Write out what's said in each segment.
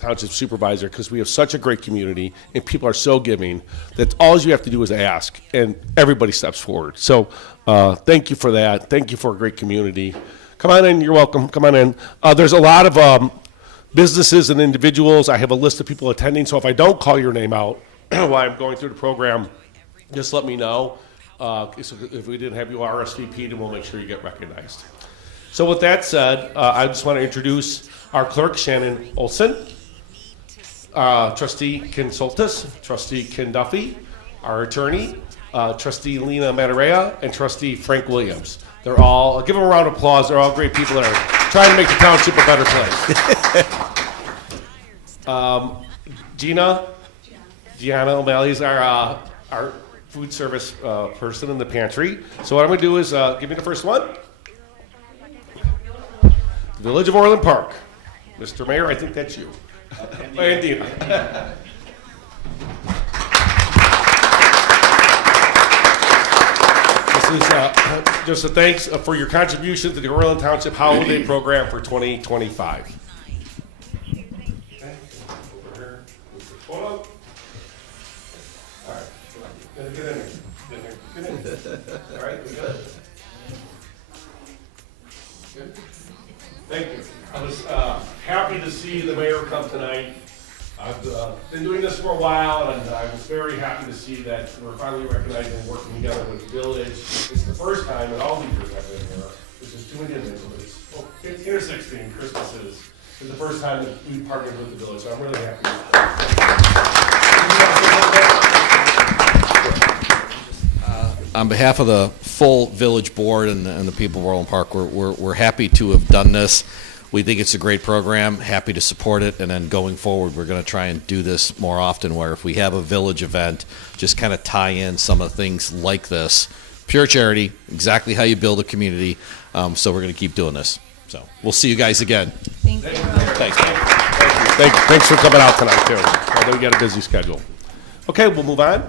Township Supervisor, because we have such a great community and people are so giving that all you have to do is ask and everybody steps forward. So thank you for that. Thank you for a great community. Come on in, you're welcome. Come on in. There's a lot of businesses and individuals. I have a list of people attending, so if I don't call your name out while I'm going through the program, just let me know. If we didn't have you RSVP'd, then we'll make sure you get recognized. So with that said, I just want to introduce our clerk, Shannon Olson, Trustee Ken Soltis, Trustee Ken Duffy, our attorney, Trustee Lena Matarea, and Trustee Frank Williams. They're all, give them a round of applause, they're all great people that are trying to make the township a better place. Gianna O'Malley is our food service person in the pantry. So what I'm going to do is give me the first one. Village of Orland Park. Mr. Mayor, I think that's you. Andina. This is just a thanks for your contribution to the Orland Township Holiday Program for 2025. Okay. Over here. Photo. All right. Get in there. Get in there. All right, we good? Good. Thank you. I was happy to see the mayor come tonight. I've been doing this for a while, and I was very happy to see that we're finally recognizing and working together with the village. It's the first time in all the years I've been here, which is 2 individuals, 15 or 16 Christmases, is the first time that we partnered with the village, so I'm really happy. On behalf of the full village board and the people of Orland Park, we're happy to have done this. We think it's a great program, happy to support it, and then going forward, we're going to try and do this more often, where if we have a village event, just kind of tie in some of the things like this. Pure charity, exactly how you build a community, so we're going to keep doing this. So we'll see you guys again. Thank you. Thanks. Thanks for coming out tonight, too. I know you got a busy schedule. Okay, we'll move on.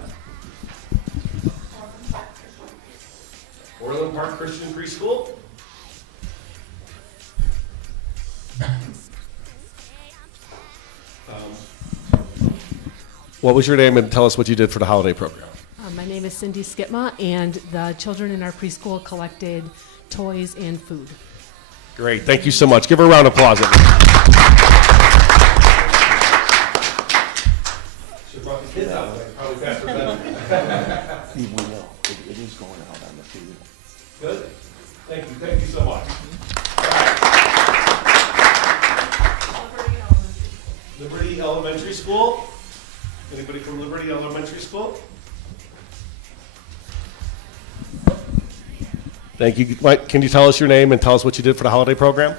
Orland Park Christian Preschool. What was your name, and tell us what you did for the holiday program? My name is Cindy Skitma, and the children in our preschool collected toys and food. Great, thank you so much. Give her a round of applause. Should have brought the kids out. Probably faster than. We will. It is going out on the feed. Good. Thank you so much. Liberty Elementary School. Anybody from Liberty Elementary School? Thank you. Can you tell us your name and tell us what you did for the holiday program?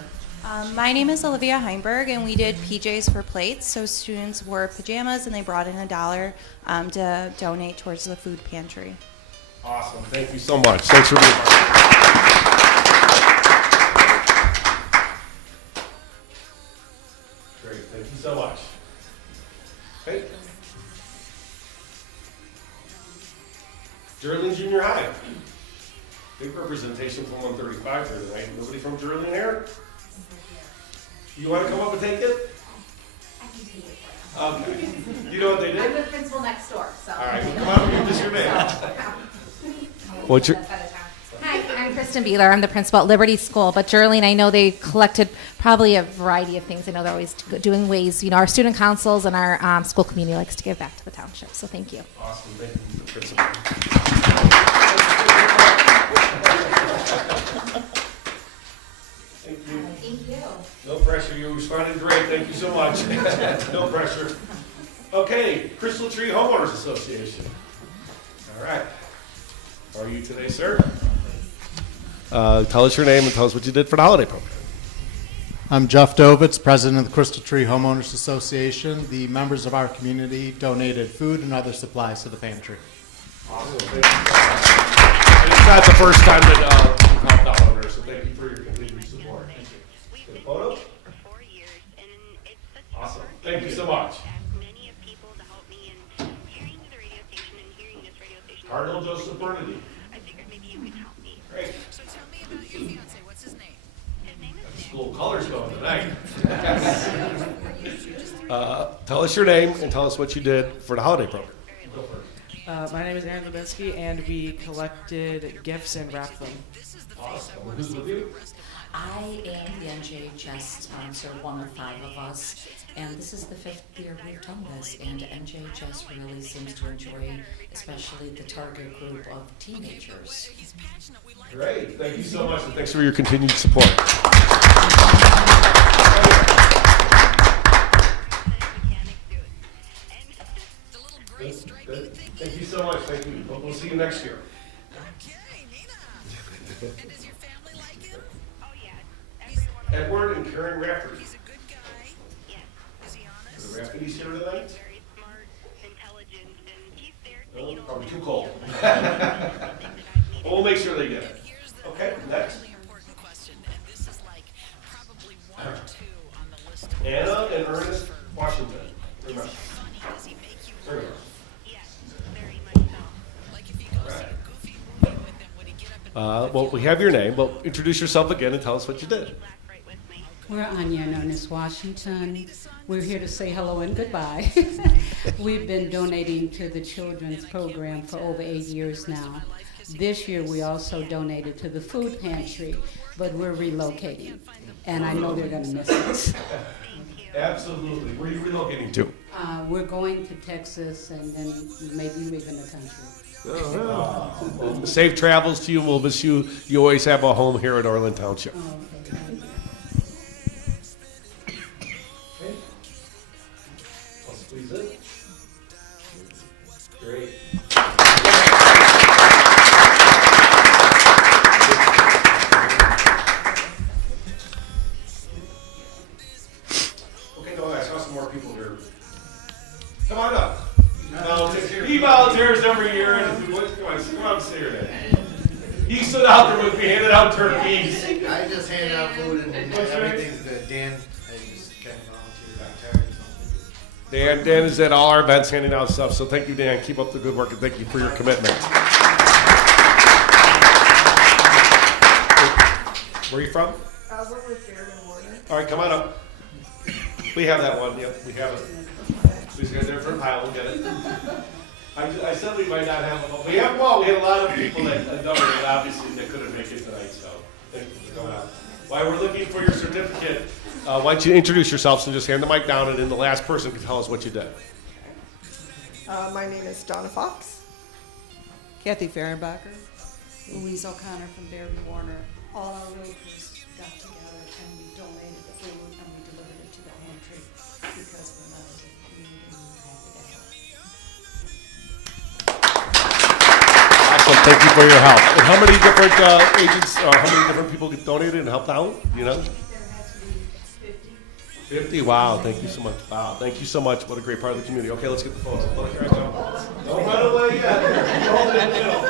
My name is Olivia Heinberg, and we did PJs for plates. So students wore pajamas, and they brought in $1 to donate towards the food pantry. Awesome. Thank you so much. Thanks for being part. Great. Thank you so much. Okay. Geraldine Junior High. Big representation from 135 here tonight. Nobody from Geraldine here? You want to come up and take it? I can take it for you. Okay. You know what they did? I'm the principal next door, so. All right, well, come on, give us your name. What's your? Hi, I'm Kristen Beeler. I'm the principal at Liberty School. But Geraldine, I know they collected probably a variety of things. I know they're always doing ways, our student councils and our school community likes to give back to the township. So thank you. Awesome, thank you, principal. Thank you. Thank you. No pressure, you responded great, thank you so much. No pressure. Okay, Crystal Tree Homeowners Association. All right. How are you today, sir? Tell us your name and tell us what you did for the holiday program. I'm Jeff Dovitz, president of the Crystal Tree Homeowners Association. The members of our community donated food and other supplies to the pantry. Awesome, thank you. It's not the first time that we've helped out owners, so thank you for your continued support. Good photo? Awesome, thank you so much. Cardinal Joseph Bernady. Great. So tell me about your fiance. What's his name? School colors going tonight. Tell us your name and tell us what you did for the holiday program. My name is Aaron Levinsky, and we collected gifts and wrapped them. Awesome. Who's with you? I am the NJHS sponsor, one of 5 of us, and this is the 5th year we've done this, and NJHS really seems to enjoy, especially the target group of teenagers. Great. Thank you so much, and thanks for your continued support. Good. Thank you so much. Thank you. We'll see you next year. Edward and Karen Rafferty. The Rafferty's here tonight? No, probably too cold. We'll make sure they get it. Okay, next. Anna and Ernest Washington. Remember. Well, we have your name, but introduce yourself again and tell us what you did. We're Anya and Ernest Washington. We're here to say hello and goodbye. We've been donating to the children's program for over 8 years now. This year we also donated to the food pantry, but we're relocating, and I know they're going to miss us. Absolutely. Where are you relocating to? We're going to Texas and then maybe leaving the country. Well, safe travels to you, and we'll miss you. You always have a home here at Orland Township. Okay. Okay. I'll squeeze it. Great. Okay, no, I saw some more people here. Come on up. He volunteers every year, and come on, say your name. He stood out there with me, handed out turkeys. I just handed out food and everything's good. Dan, I just kind of volunteered. Dan is at all our events handing out stuff, so thank you, Dan. Keep up the good work, and thank you for your commitment. Where are you from? We're with Fairman Warner. All right, come on up. We have that one. Yep, we have it. We just got a different pile. We'll get it. I said we might not have one. We have one. We had a lot of people that donated, obviously, that couldn't make it tonight, so thank you for coming out. While we're looking for your certificate, why don't you introduce yourselves and just hand the mic down, and then the last person can tell us what you did. My name is Donna Fox. Kathy Fehrenbacher. Louise O'Connor from Fairman Warner. All our realtors got together and we donated the food and we delivered it to the pantry because we're members of the community and we're happy to help. Awesome. Thank you for your help. And how many different agents, how many different people donated and helped out? You know? There had to be 50. 50? Wow. Thank you so much. Wow. Thank you so much. What a great part of the community. Okay, let's get the photos. Don't run away yet. Hold it in the middle.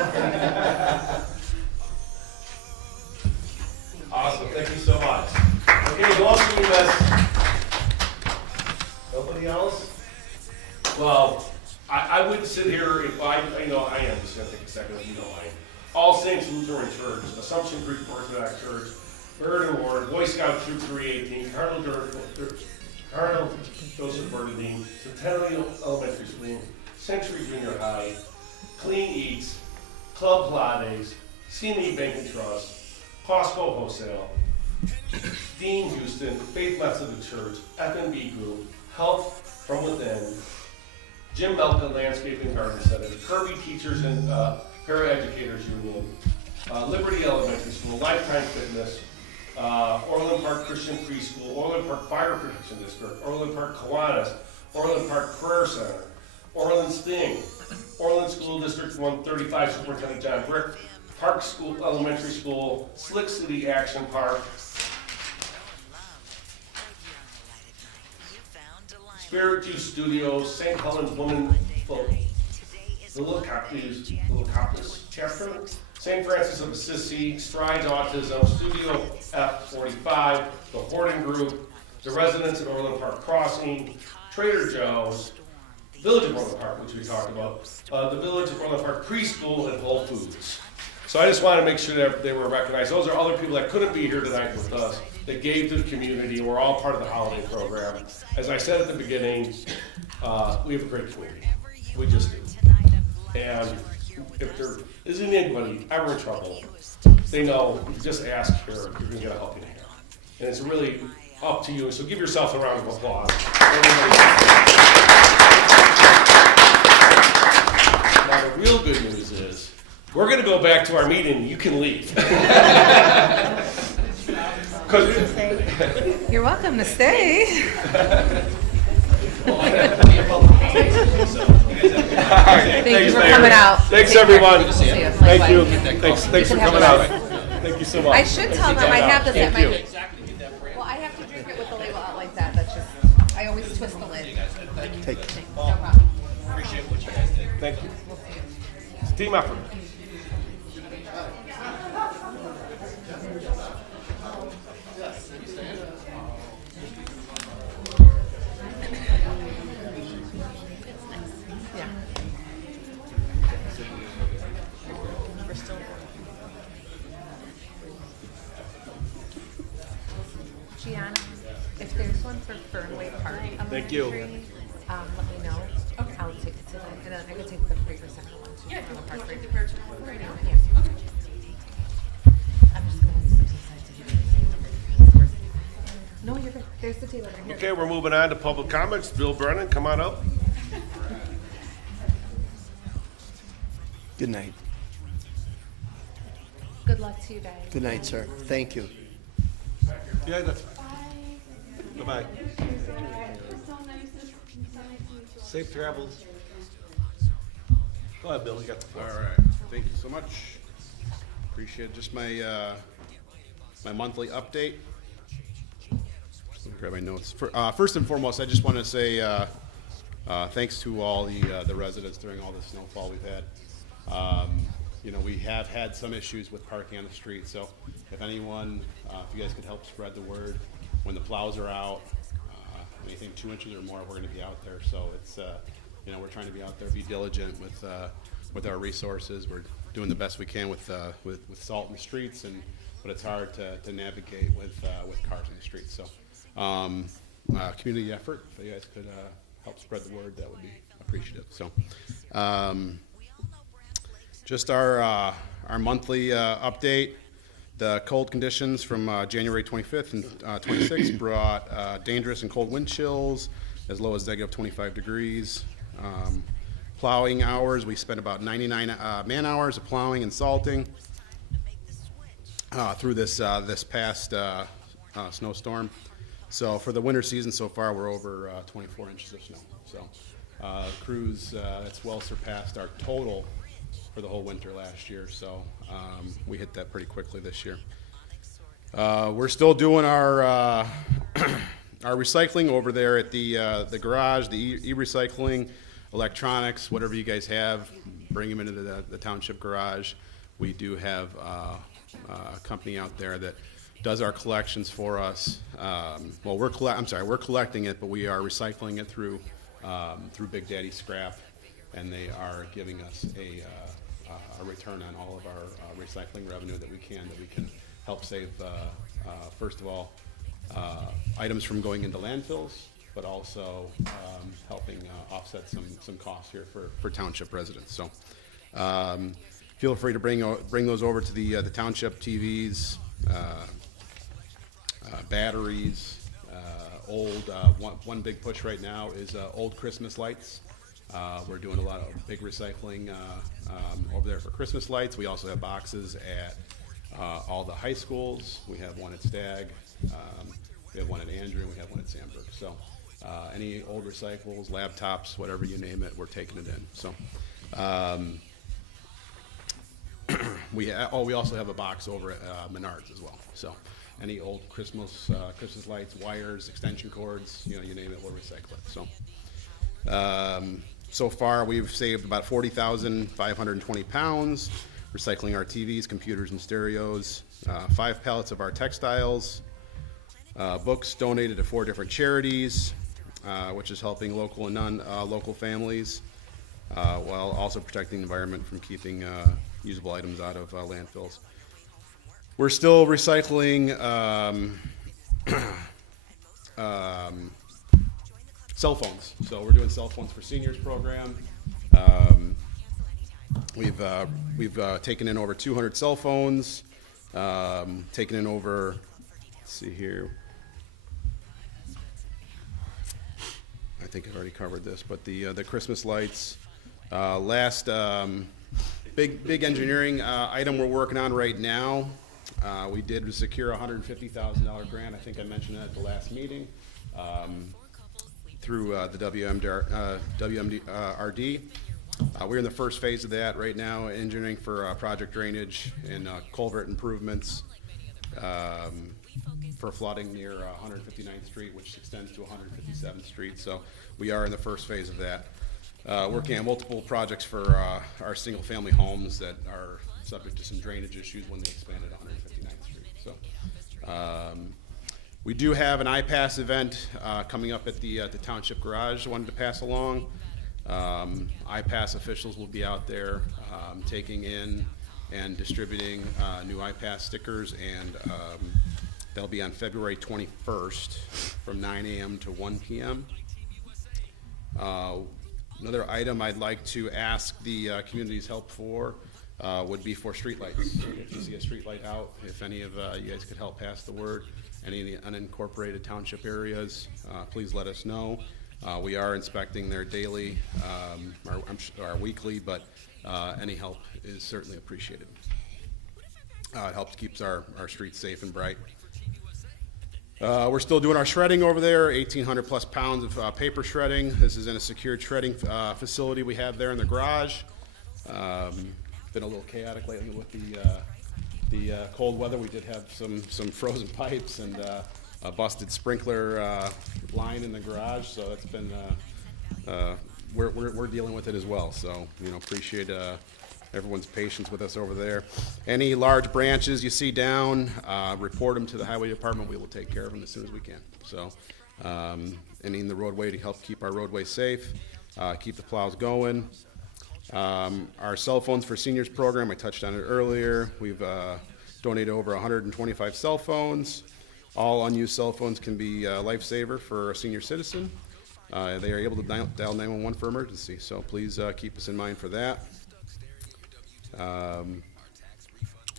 Awesome. Thank you so much. Okay, who else did we miss? Nobody else? Well, I wouldn't sit here if I am just going to take a second, you know I am. All Saints Lutheran Church, Assumption Creek Orthodox Church, Bird Ward, Boy Scout Troop 318, Cardinal Joseph Bernadine, Centennial Elementary School, Century Junior High, Clean Eats, Club Pilates, CNE Bank and Trust, Costco Wholesale, Dean Houston, Faith Methodist Church, FNB Group, Health from Within, Jim Melton Landscaping Garden Center, Kirby Teachers and Paraeducators Union, Liberty Elementary School, Lifetime Fitness, Orland Park Christian Preschool, Orland Park Fire Protection District, Orland Park Kiwanis, Orland Park Prayer Center, Orland Sting, Orland School District 135 Superintendent John Brick, Park School Elementary School, Slick City Action Park, Spirit Juice Studios, St. Helens Women Folk, the Little Coppice Chapter, St. Francis of Assisi, Strides Autism, Studio F45, the Horton Group, the residents at Orland Park Crossing, Trader Joe's, Village of Orland Park, which we talked about, the Village of Orland Park Preschool, and Whole Foods. So I just want to make sure that they were recognized. Those are other people that couldn't be here tonight with us, that gave to the community, and we're all part of the holiday program. As I said at the beginning, we have a great community. We just do. And if there isn't anybody ever in trouble, they know if you just ask here, you're going to get a helping hand. And it's really up to you. So give yourself a round of applause. Now the real good news is, we're going to go back to our meeting. You can leave. You're welcome to stay. Thank you for coming out. Thanks, Take everyone. care. See you. Thank you. Likewise. Thanks for coming out. Thank you so much. I should tell them I have this at Thank my. you. Well, I have to drink it with the label out like that. That's just. I always twist the lid. Take it. No problem. Appreciate what you guys did. Thank you. It's a team effort. Gianna, if there's one for Fernway Park, Thank you. let me know. Okay. I'll take it to them, and then I can take the Fraser Center one too. Yeah, from the park right now. Yeah. Okay. I'm just going to step aside to give you. No, you're good. There's the table right here. Okay, we're moving on to public comments. Bill Brennan, come on up. Good night. Good luck to you guys. Good night, sir. Thank you. Yeah, that's fine. Bye-bye. Safe travels. Go ahead, Bill. You got the floor. All right. Thank you so much. Appreciate it. Just my my monthly update. Just let me grab my notes. First and foremost, I just want to say thanks to all the residents during all the snowfall we've had. You know, we have had some issues with parking on the street, so if anyone, if you guys could help spread the word when the plows are out, anything 2 inches or more, we're going to be out there. So it's, you know, we're trying to be out there, be diligent with our resources. We're doing the best we can with salt in the streets, but it's hard to navigate with cars in the streets. So community effort. If you guys could help spread the word, that would be appreciative. So. Just our monthly update. The cold conditions from January 25th and 26th brought dangerous and cold wind chills as low as -25 degrees. Plowing hours, we spent about 99 man hours of plowing and salting through this past snowstorm. So for the winter season so far, we're over 24 inches of snow. So crews, that's well surpassed our total for the whole winter last year, so we hit that pretty quickly this year. We're still doing our our recycling over there at the garage, the e-recycling, electronics, whatever you guys have, bring them into the township garage. We do have a company out there that does our collections for us. Well, we're collecting it, but we are recycling it through Big Daddy Scrap, and they are giving us a return on all of our recycling revenue that we can help save, first of all, items from going into landfills, but also helping offset some costs here for township residents. So feel free to bring those over to the township. TVs, batteries, old, one big push right now is old Christmas lights. We're doing a lot of big recycling over there for Christmas lights. We also have boxes at all the high schools. We have one at Stagg, we have one at Andrew, and we have one at Sandburg. So any old recyclables, laptops, whatever you name it, we're taking it in. So we also have a box over at Menards as well. So any old Christmas lights, wires, extension cords, you name it, we'll recycle it. So. So far, we've saved about 40,520 pounds, recycling our TVs, computers, and stereos, 5 pallets of our textiles, books donated to 4 different charities, which is helping local and non-local families, while also protecting the environment from keeping usable items out of landfills. We're still recycling cell phones. So we're doing cell phones for seniors program. We've taken in over 200 cell phones, taken in over, let's see here, I think I've already covered this, but the Christmas lights. Last big engineering item we're working on right now, we did secure a $150,000 grant. I think I mentioned that at the last meeting through the WMDRD. We're in the first phase of that right now, engineering for project drainage and culvert improvements for flooding near 159th Street, which extends to 157th Street. So we are in the first phase of that. Working on multiple projects for our single-family homes that are subject to some drainage issues when they expanded 159th Street. So we do have an iPass event coming up at the Township Garage. I wanted to pass along. iPass officials will be out there taking in and distributing new iPass stickers, and they'll be on February 21st from 9 a.m. to 1 p.m. Another item I'd like to ask the community's help for would be for streetlights. If you see a streetlight out, if any of you guys could help pass the word, any of the unincorporated township areas, please let us know. We are inspecting their daily, or weekly, but any help is certainly appreciated. It helps keeps our streets safe and bright. We're still doing our shredding over there, 1,800 plus pounds of paper shredding. This is in a secured shredding facility we have there in the garage. Been a little chaotic lately with the cold weather. We did have some frozen pipes and a busted sprinkler line in the garage, so it's been we're dealing with it as well. So appreciate everyone's patience with us over there. Any large branches you see down, report them to the highway department. We will take care of them as soon as we can. So, and in the roadway to help keep our roadway safe, keep the plows going. Our cell phones for seniors program, I touched on it earlier. We've donated over 125 cell phones. All unused cell phones can be a lifesaver for a senior citizen. They are able to dial 911 for emergency, so please keep us in mind for that.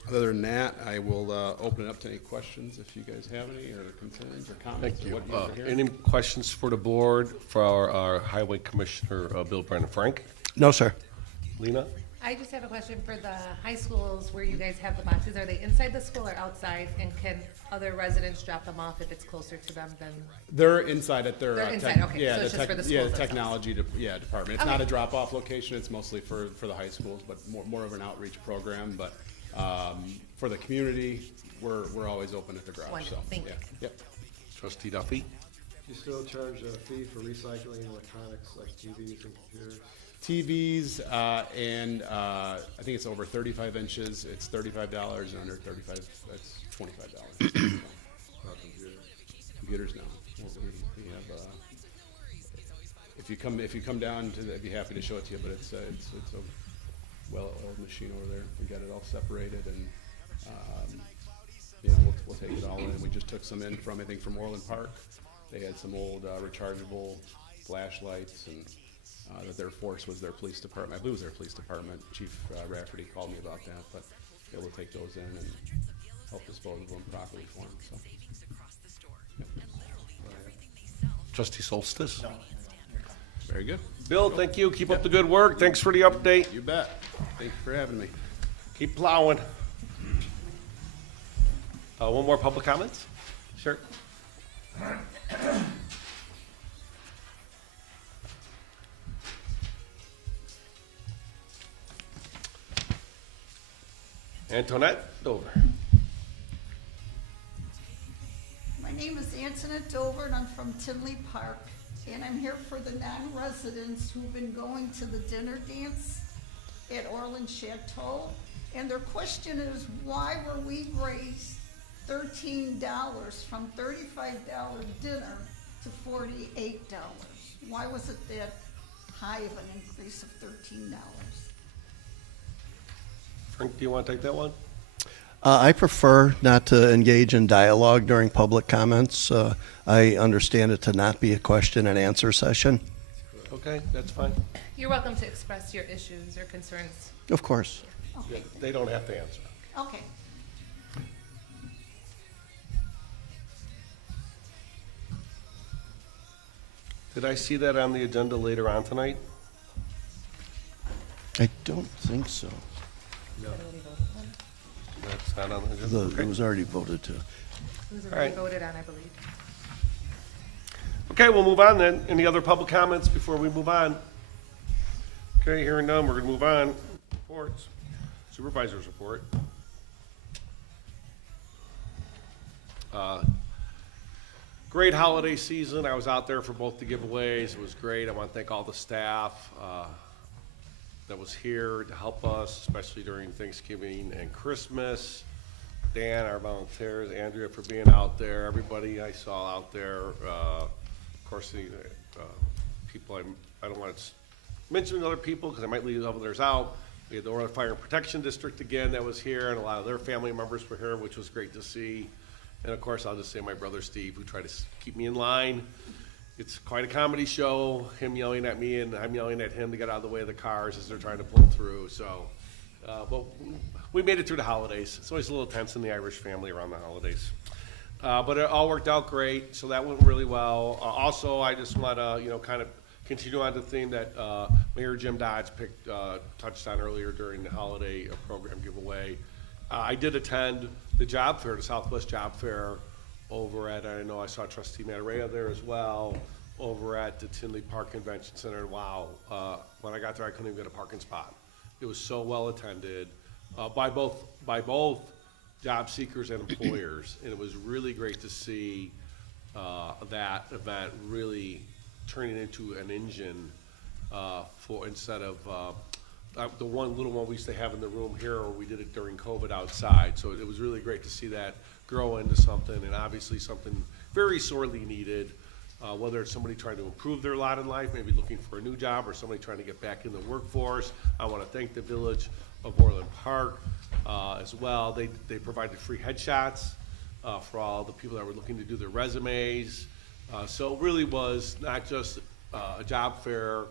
Other than that, I will open it up to any questions if you guys have any, or concerns or comments. Thank you. What you are hearing. Any questions for the board for our Highway Commissioner, Bill Brennan Frank? No, sir. Lena? I just have a question for the high schools where you guys have the boxes. Are they inside the school or outside? And can other residents drop them off if it's closer to them than? They're inside at their. They're inside, okay. Yeah, So it's just for the yeah, schools the technology department. It's Okay. not a drop-off location. It's mostly for the high schools, but more of an outreach program. But for the community, we're always open at the garage. Wonderful. So Thank you. Yep. Trustee Duffy? You still charge a fee for recycling electronics like TVs and computers? TVs and I think it's over 35 inches. It's $35, and under 35, that's $25. Computers now. We have. If you come down to, I'd be happy to show it to you. But it's a well-oiled machine over there. We got it all separated, and we'll take it all in. We just took some in from Orland Park. They had some old rechargeable flashlights, and that their force was their police department. I believe it was their police department. Chief Rafferty called me about that, but they will take those in and help dispose of them properly for them. So. Yep. Trustee Solstice? No. Very good. Bill, thank you. Keep up the good work. Thanks for the update. You bet. Thank you for having me. Keep plowing. One more public comments? Sure. Antoinette Dover. My name is Antoinette Dover, and I'm from Tinley Park, and I'm here for the non-residents who've been going to the dinner dance at Orland Chateau, and their question is, why were we raised $13 from $35 dinner to $48? Why was it that high of an increase of $13? Frank, do you want to take that one? I prefer not to engage in dialogue during public comments. I understand it to not be a question and answer session. Okay, that's fine. You're welcome to express your issues or concerns. Of course. Yeah, they don't have to answer. Okay. Did I see that on the agenda later on tonight? I don't think so. No. That's not on the agenda? It was already voted to. It was All already right. voted on, I believe. Okay, we'll move on then. Any other public comments before we move on? Okay, hearing none, we're gonna move on. Reports. Supervisor's report. Great holiday season. I was out there for both the giveaways. It was great. I want to thank all the staff that was here to help us, especially during Thanksgiving and Christmas. Dan, our volunteers, Andrea for being out there, everybody I saw out there. Of course, the people I don't want to mention other people because I might leave others out. We had the Orland Fire and Protection District again that was here, and a lot of their family members were here, which was great to see. And of course, I'll just say my brother Steve, who tried to keep me in line. It's quite a comedy show, him yelling at me and I'm yelling at him to get out of the way of the cars as they're trying to pull through. So, but we made it through the holidays. It's always a little tense in the Irish family around the holidays. But it all worked out great, so that went really well. Also, I just want to, kind of continue on the theme that Mayor Jim Dodge touched on earlier during the holiday program giveaway. I did attend the job fair, the Southwest Job Fair, over at, I know I saw Trustee Matarea there as well, over at the Tinley Park Convention Center. Wow, when I got there, I couldn't even get a parking spot. It was so well attended by both job seekers and employers, and it was really great to see that event really turning into an engine for instead of the one little one we used to have in the room here, or we did it during COVID outside. So it was really great to see that grow into something, and obviously something very sorely needed, whether it's somebody trying to improve their lot in life, maybe looking for a new job, or somebody trying to get back in the workforce. I want to thank the Village of Orland Park as well. They provided free headshots for all the people that were looking to do their resumes. So it really was not just a job fair.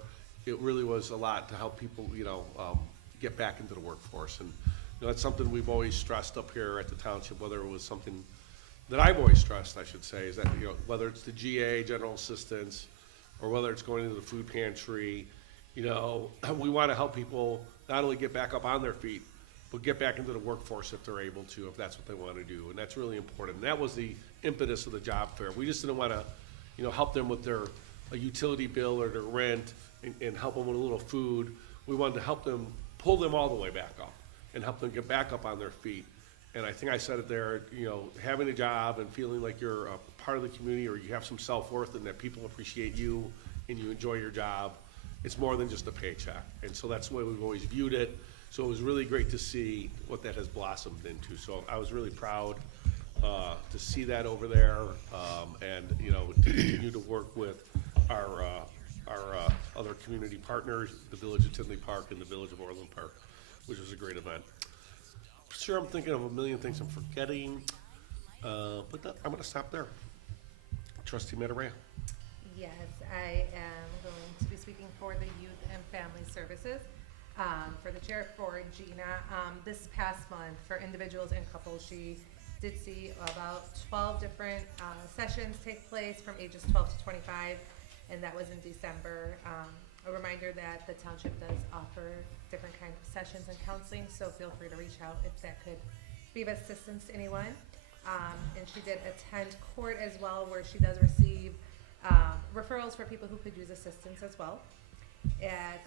It really was a lot to help people, get back into the workforce. And that's something we've always stressed up here at the township, whether it was something that I've always stressed, I should say, is that, whether it's the GA, general assistance, or whether it's going into the food pantry, we want to help people not only get back up on their feet, but get back into the workforce if they're able to, if that's what they want to do. And that's really important. And that was the impetus of the job fair. We just didn't want to, help them with their utility bill or their rent and help them with a little food. We wanted to help them, pull them all the way back up and help them get back up on their feet. And I think I said it there, having a job and feeling like you're a part of the community, or you have some self-worth and that people appreciate you and you enjoy your job, it's more than just a paycheck. And so that's the way we've always viewed it. So it was really great to see what that has blossomed into. So I was really proud to see that over there, and to continue to work with our other community partners, the Village of Tinley Park and the Village of Orland Park, which was a great event. Sure, I'm thinking of a million things I'm forgetting, but I'm going to stop there. Trustee Matarea. Yes, I am going to be speaking for the Youth and Family Services. For the chair, for Gina, this past month for individuals and couples, she did see about 12 different sessions take place from ages 12 to 25, and that was in December. A reminder that the township does offer different kinds of sessions and counseling, so feel free to reach out if that could be of assistance to anyone. And she did attend court as well, where she does receive referrals for people who could use assistance as well.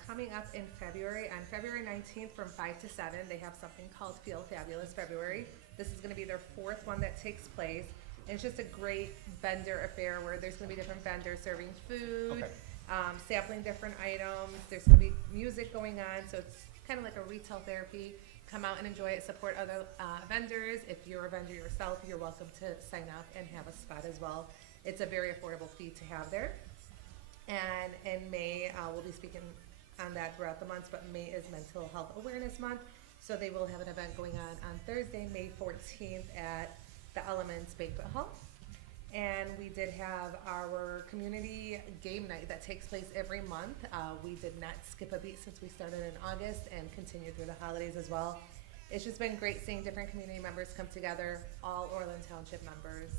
Coming up in February, on February 19th from 5 to 7, they have something called Feel Fabulous February. This is going to be their 4th one that takes place. And it's just a great vendor affair where there's going to be different vendors serving food, sampling different items. There's going to be music going on, so it's kind of like a retail therapy. Come out and enjoy it, support other vendors. If you're a vendor yourself, you're welcome to sign up and have a spot as well. It's a very affordable fee to have there. And in May, we'll be speaking on that throughout the months, but May is Mental Health Awareness Month. So they will have an event going on Thursday, May 14th at the Elements Banquet Hall. And we did have our community game night that takes place every month. We did not skip a beat since we started in August and continue through the holidays as well. It's just been great seeing different community members come together. All Orland Township members,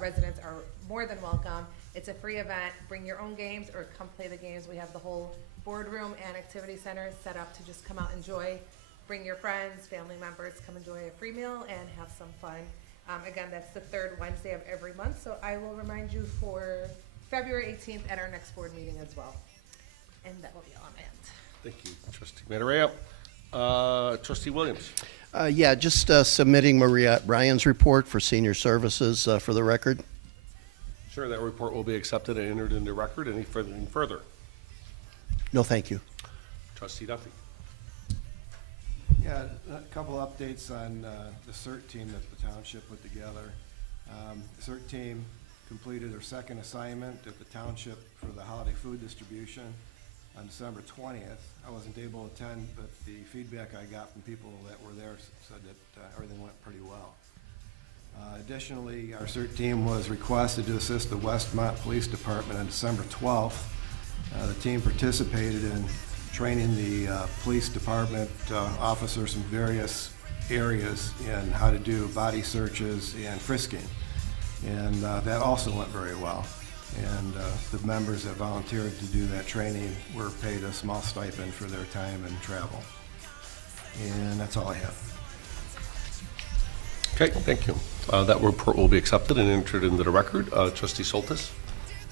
residents are more than welcome. It's a free event. Bring your own games or come play the games. We have the whole boardroom and activity center set up to just come out and enjoy. Bring your friends, family members, come enjoy a free meal and have some fun. Again, that's the third Wednesday of every month, so I will remind you for February 18th at our next board meeting as well. And that will be all on my end. Thank you, Trustee Matarea. Trustee Williams. Yeah, just submitting Maria Bryan's report for senior services for the record. Sure, that report will be accepted and entered into record. Anything further? No, thank you. Trustee Duffy. Yeah, a couple updates on the CERT team that the township put together. The CERT team completed their second assignment at the township for the holiday food distribution on December 20th. I wasn't able to attend, but the feedback I got from people that were there said that everything went pretty well. Additionally, our CERT team was requested to assist the Westmont Police Department on December 12th. The team participated in training the police department officers in various areas in how to do body searches and frisking. And that also went very well. And the members that volunteered to do that training were paid a small stipend for their time and travel. And that's all I have. Okay, thank you. That report will be accepted and entered into the record. Trustee Soltis.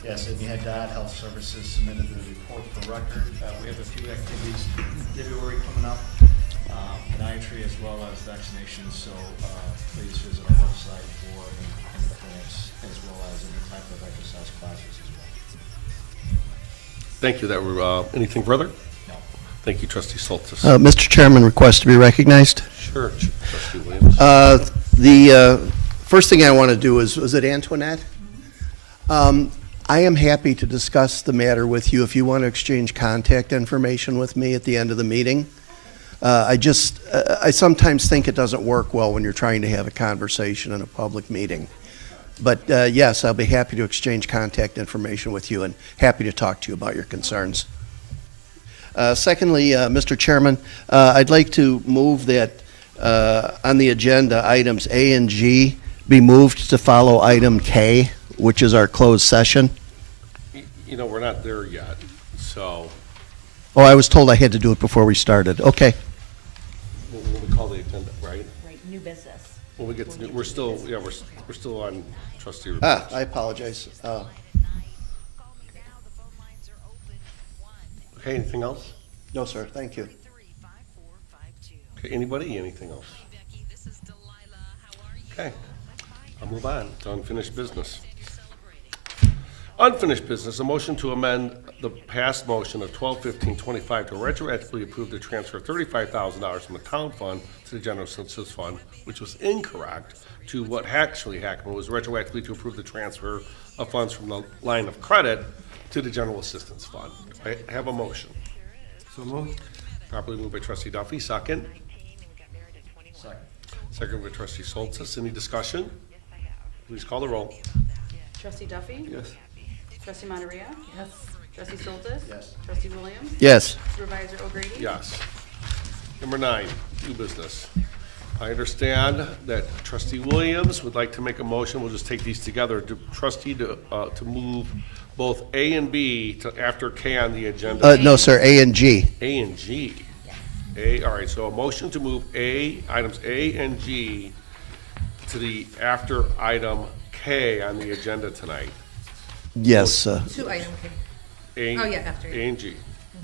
Yes, and Head Dot Health Services submitted the report for record. We have a few activities in February coming up, podiatry as well as vaccinations, so please visit our website for any clinics as well as any type of exercise classes as well. Thank you. That were anything further? No. Thank you, Trustee Soltis. Mr. Chairman, request to be recognized. Sure, Trustee Williams. The first thing I want to do is, was it Antoinette? I am happy to discuss the matter with you if you want to exchange contact information with me at the end of the meeting. I sometimes think it doesn't work well when you're trying to have a conversation in a public meeting. But yes, I'll be happy to exchange contact information with you and happy to talk to you about your concerns. Secondly, Mr. Chairman, I'd like to move that on the agenda, items A and G be moved to follow item K, which is our closed session. You know, we're not there yet, so Oh, I was told I had to do it before we started. Okay. when we call the agenda, right? Right, new business. When we get to, we're still on trustee reports. I apologize. Okay, anything else? No, sir. Thank you. Okay, anybody, anything else? Okay, I'll move on to unfinished business. Unfinished business, a motion to amend the past motion of 12-15-25 to retroactively approve the transfer of $35,000 from the town fund to the general assistance fund, which was incorrect, to what actually happened was retroactively to approve the transfer of funds from the line of credit to the general assistance fund. I have a motion. So moved. Properly moved by trustee Duffy, second. Second. Second by trustee Soltis. Any discussion? Please call the roll. Trustee Duffy? Yes. Trustee Monteria? Yes. Trustee Soltis? Yes. Trustee Williams? Yes. Supervisor O'Grady? Yes. Number 9, new business. I understand that trustee Williams would like to make a motion. We'll just take these together. Trustee to move both A and B to after K on the agenda. No, sir. A and G. A and G. All right, so a motion to move items A and G to the after item K on the agenda tonight. Yes. Two item A, Oh, yeah, after. A and G,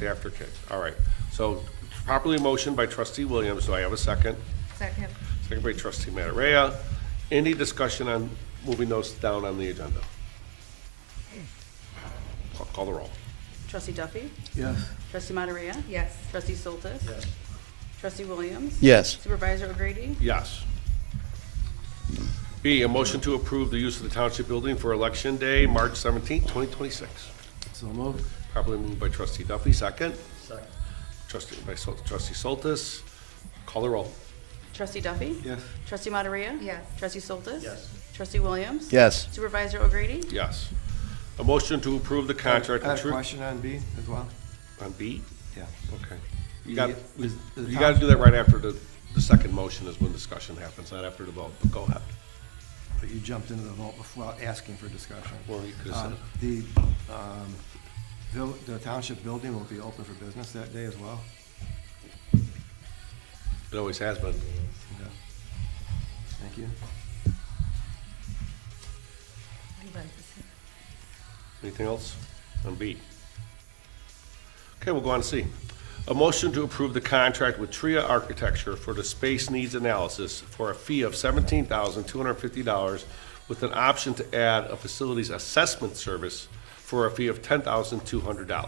after K. All right. So properly motioned by trustee Williams. Do I have a second? Second. Second by trustee Matarea. Any discussion on moving those down on the agenda? Call the roll. Trustee Duffy? Yes. Trustee Monteria? Yes. Trustee Soltis? Yes. Trustee Williams? Yes. Supervisor O'Grady? Yes. B, a motion to approve the use of the township building for election day, March 17th, 2026. So moved. Properly moved by trustee Duffy, second. Second. Trustee Soltis. Call the roll. Trustee Duffy? Yes. Trustee Moderia? Yes. Trustee Soltis? Yes. Trustee Williams? Yes. Supervisor O'Grady? Yes. A motion to approve the contract. I have with a question on B as well. On B? Yeah. Okay. The- You got, is the you got to do that right after the second motion is when discussion happens, not after the vote, but go ahead. But you jumped into the vote before asking for discussion. Well, you could have said The township building will be open for business that day as well? It always has been. Yeah. Thank you. Anything else on B? Okay, we'll go on to C. A motion to approve the contract with Tria Architecture for the space needs analysis for a fee of $17,250 with an option to add a facilities assessment service for a fee of $10,200.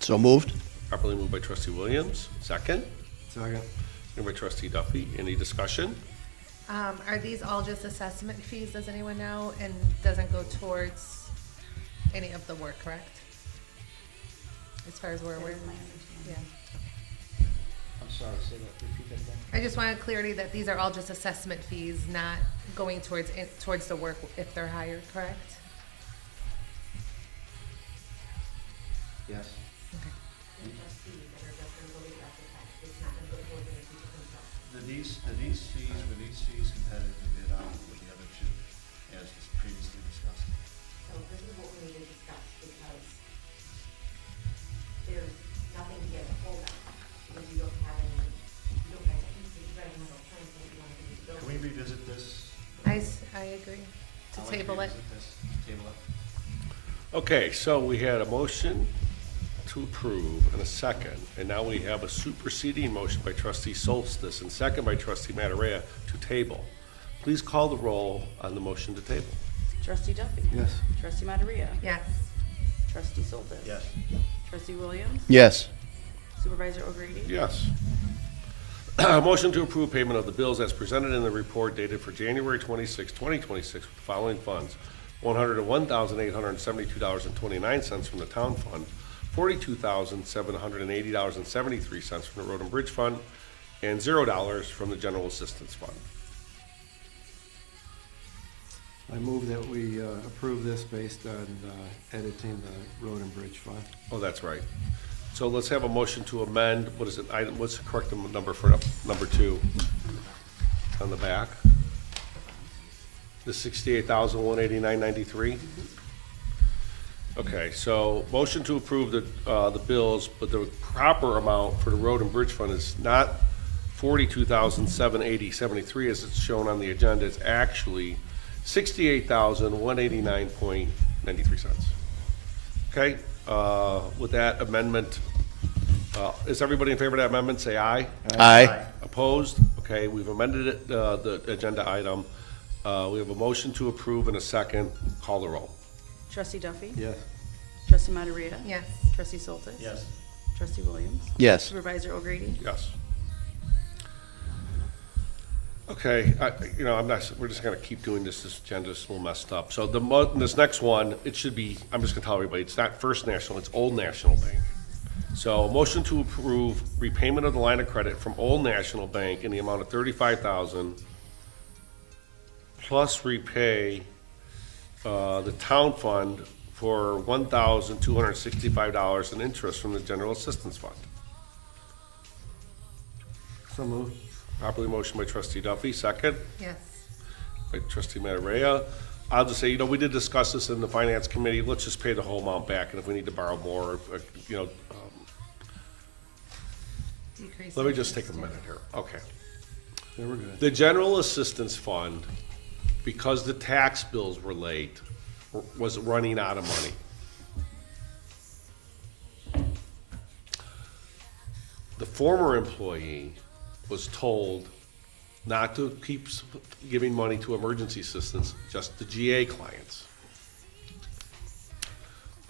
So moved? Properly moved by trustee Williams. Second. Second. Second by trustee Duffy. Any discussion? Are these all just assessment fees, does anyone know, and doesn't go towards any of the work, correct? As far as where we're, yeah. I'm sorry, say that, repeat that again. I just wanted clarity that these are all just assessment fees, not going towards the work if they're hired, correct? Yes. These fees competitively bid out with the other two, as was previously discussed. So this is what we need to discuss, because there's nothing to get a hold of, because you don't have any, you don't have any plans that you want to do. Can we revisit this? I agree. To I'd like table it. revisit this. Table it. Okay, so we had a motion to approve and a second, and now we have a superseding motion by trustee Solstice and second by trustee Matarea to table. Please call the roll on the motion to table. Trustee Duffy? Yes. Trustee Moderia? Yes. Trustee Soltis? Yes. Trustee Williams? Yes. Supervisor O'Grady? Yes. A motion to approve payment of the bills as presented in the report dated for January 26, 2026 with the following funds. $101,872.29 from the town fund, $42,780.73 from the road and bridge fund, and $0 from the general assistance fund. I move that we approve this based on editing the road and bridge fund. Oh, that's right. So let's have a motion to amend, what is it, what's the correct number for number 2 on the back? The $68,189.93? Okay, so motion to approve the bills, but the proper amount for the road and bridge fund is not $42,780.73 as it's shown on the agenda. It's actually $68,189.93. Okay, with that amendment, is everybody in favor of that amendment? Say aye. Aye. Opposed? Okay, we've amended it, the agenda item. We have a motion to approve and a second. Call the roll. Trustee Duffy? Yes. Trustee Moderia? Yes. Trustee Soltis? Yes. Trustee Williams? Yes. Supervisor O'Grady? Yes. Okay, I'm not, we're just gonna keep doing this agenda's a little messed up. So this next one, it should be, I'm just gonna tell everybody, it's not First National, it's Old National Bank. So a motion to approve repayment of the line of credit from Old National Bank in the amount of $35,000 plus repay the town fund for $1,265 in interest from the general assistance fund. So moved. Properly motion by trustee Duffy, second Yes. by trustee Matarea. I'll just say, we did discuss this in the finance committee. Let's just pay the whole amount back, and if we need to borrow more, Decrease. let me just take a minute here. Okay. Yeah, we're good. The general assistance fund, because the tax bills were late, was running out of money. The former employee was told not to keep giving money to emergency assistance, just the GA clients.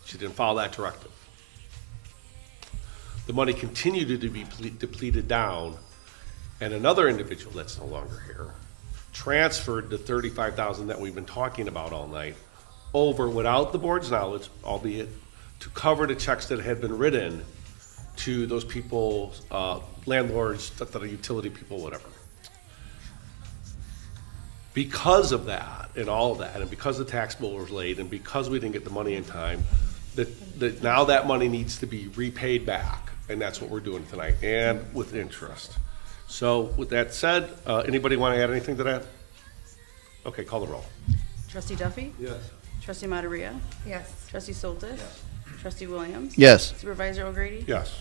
She didn't follow that directive. The money continued to be depleted down, and another individual that's no longer here transferred the $35,000 that we've been talking about all night over without the board's knowledge, albeit to cover the checks that had been written to those people, landlords, that are utility people, whatever. Because of that and all of that, and because the tax bill was late, and because we didn't get the money in time, that now that money needs to be repaid back, and that's what we're doing tonight, and with interest. So with that said, anybody want to add anything to that? Okay, call the roll. Trustee Duffy? Yes. Trustee Materia? Yes. Trustee Soltis? Trustee Williams? Yes. Supervisor O'Grady? Yes.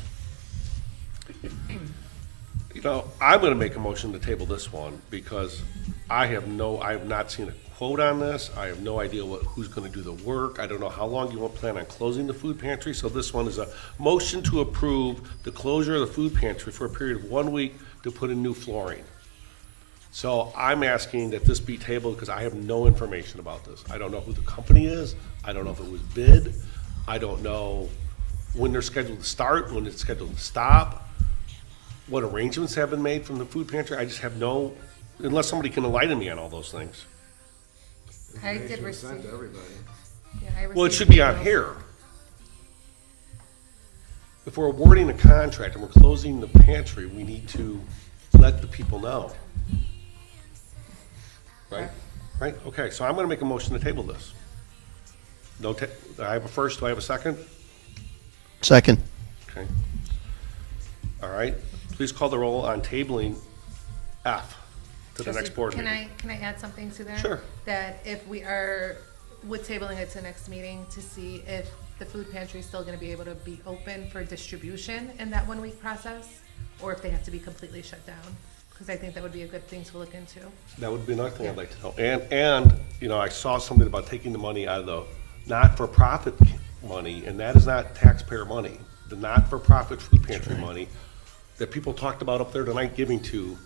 You know, I'm gonna make a motion to table this one, because I have not seen a quote on this. I have no idea who's gonna do the work. I don't know how long you want to plan on closing the food pantry. So this one is a motion to approve the closure of the food pantry for a period of 1 week to put in new flooring. So I'm asking that this be tabled, because I have no information about this. I don't know who the company is. I don't know if it was bid. I don't know when they're scheduled to start, when it's scheduled to stop, what arrangements have been made from the food pantry. I just have no, unless somebody can enlighten me on all those things. I did Information was sent receive. to everybody. Yeah, I Well, it received should be on emails. here. If we're awarding a contract and we're closing the pantry, we need to let the people know. Right? Right? Okay, so I'm gonna make a motion to table this. No, I have a first, do I have a second? Second. Okay. All right, please call the roll on tabling F to the next Trustee, board can meeting. can I add something to that? Sure. That if we are with tabling it to next meeting to see if the food pantry is still gonna be able to be open for distribution in that 1 week process, or if they have to be completely shut down, because I think that would be a good thing to look into. That would be another thing I'd like to know. And, you know, I saw something about taking the money out of the not-for-profit money, and that is not taxpayer money. The not-for-profit food pantry money that people talked about up there tonight giving to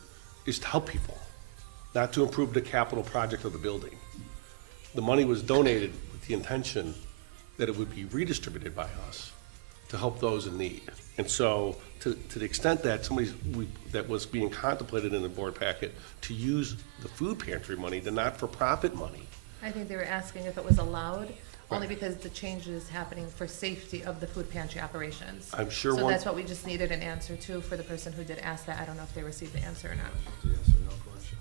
is to help people, not to improve the capital project of the building. The money was donated with the intention that it would be redistributed by us to help those in need. And so, to the extent that that was being contemplated in the board packet, to use the food pantry money, the not-for-profit money. I think they were asking if it was allowed, only because the change is happening for safety of the food pantry operations. I'm sure So one- that's what we just needed an answer to for the person who did ask that. I don't know if they received the answer or not. Yes or no question.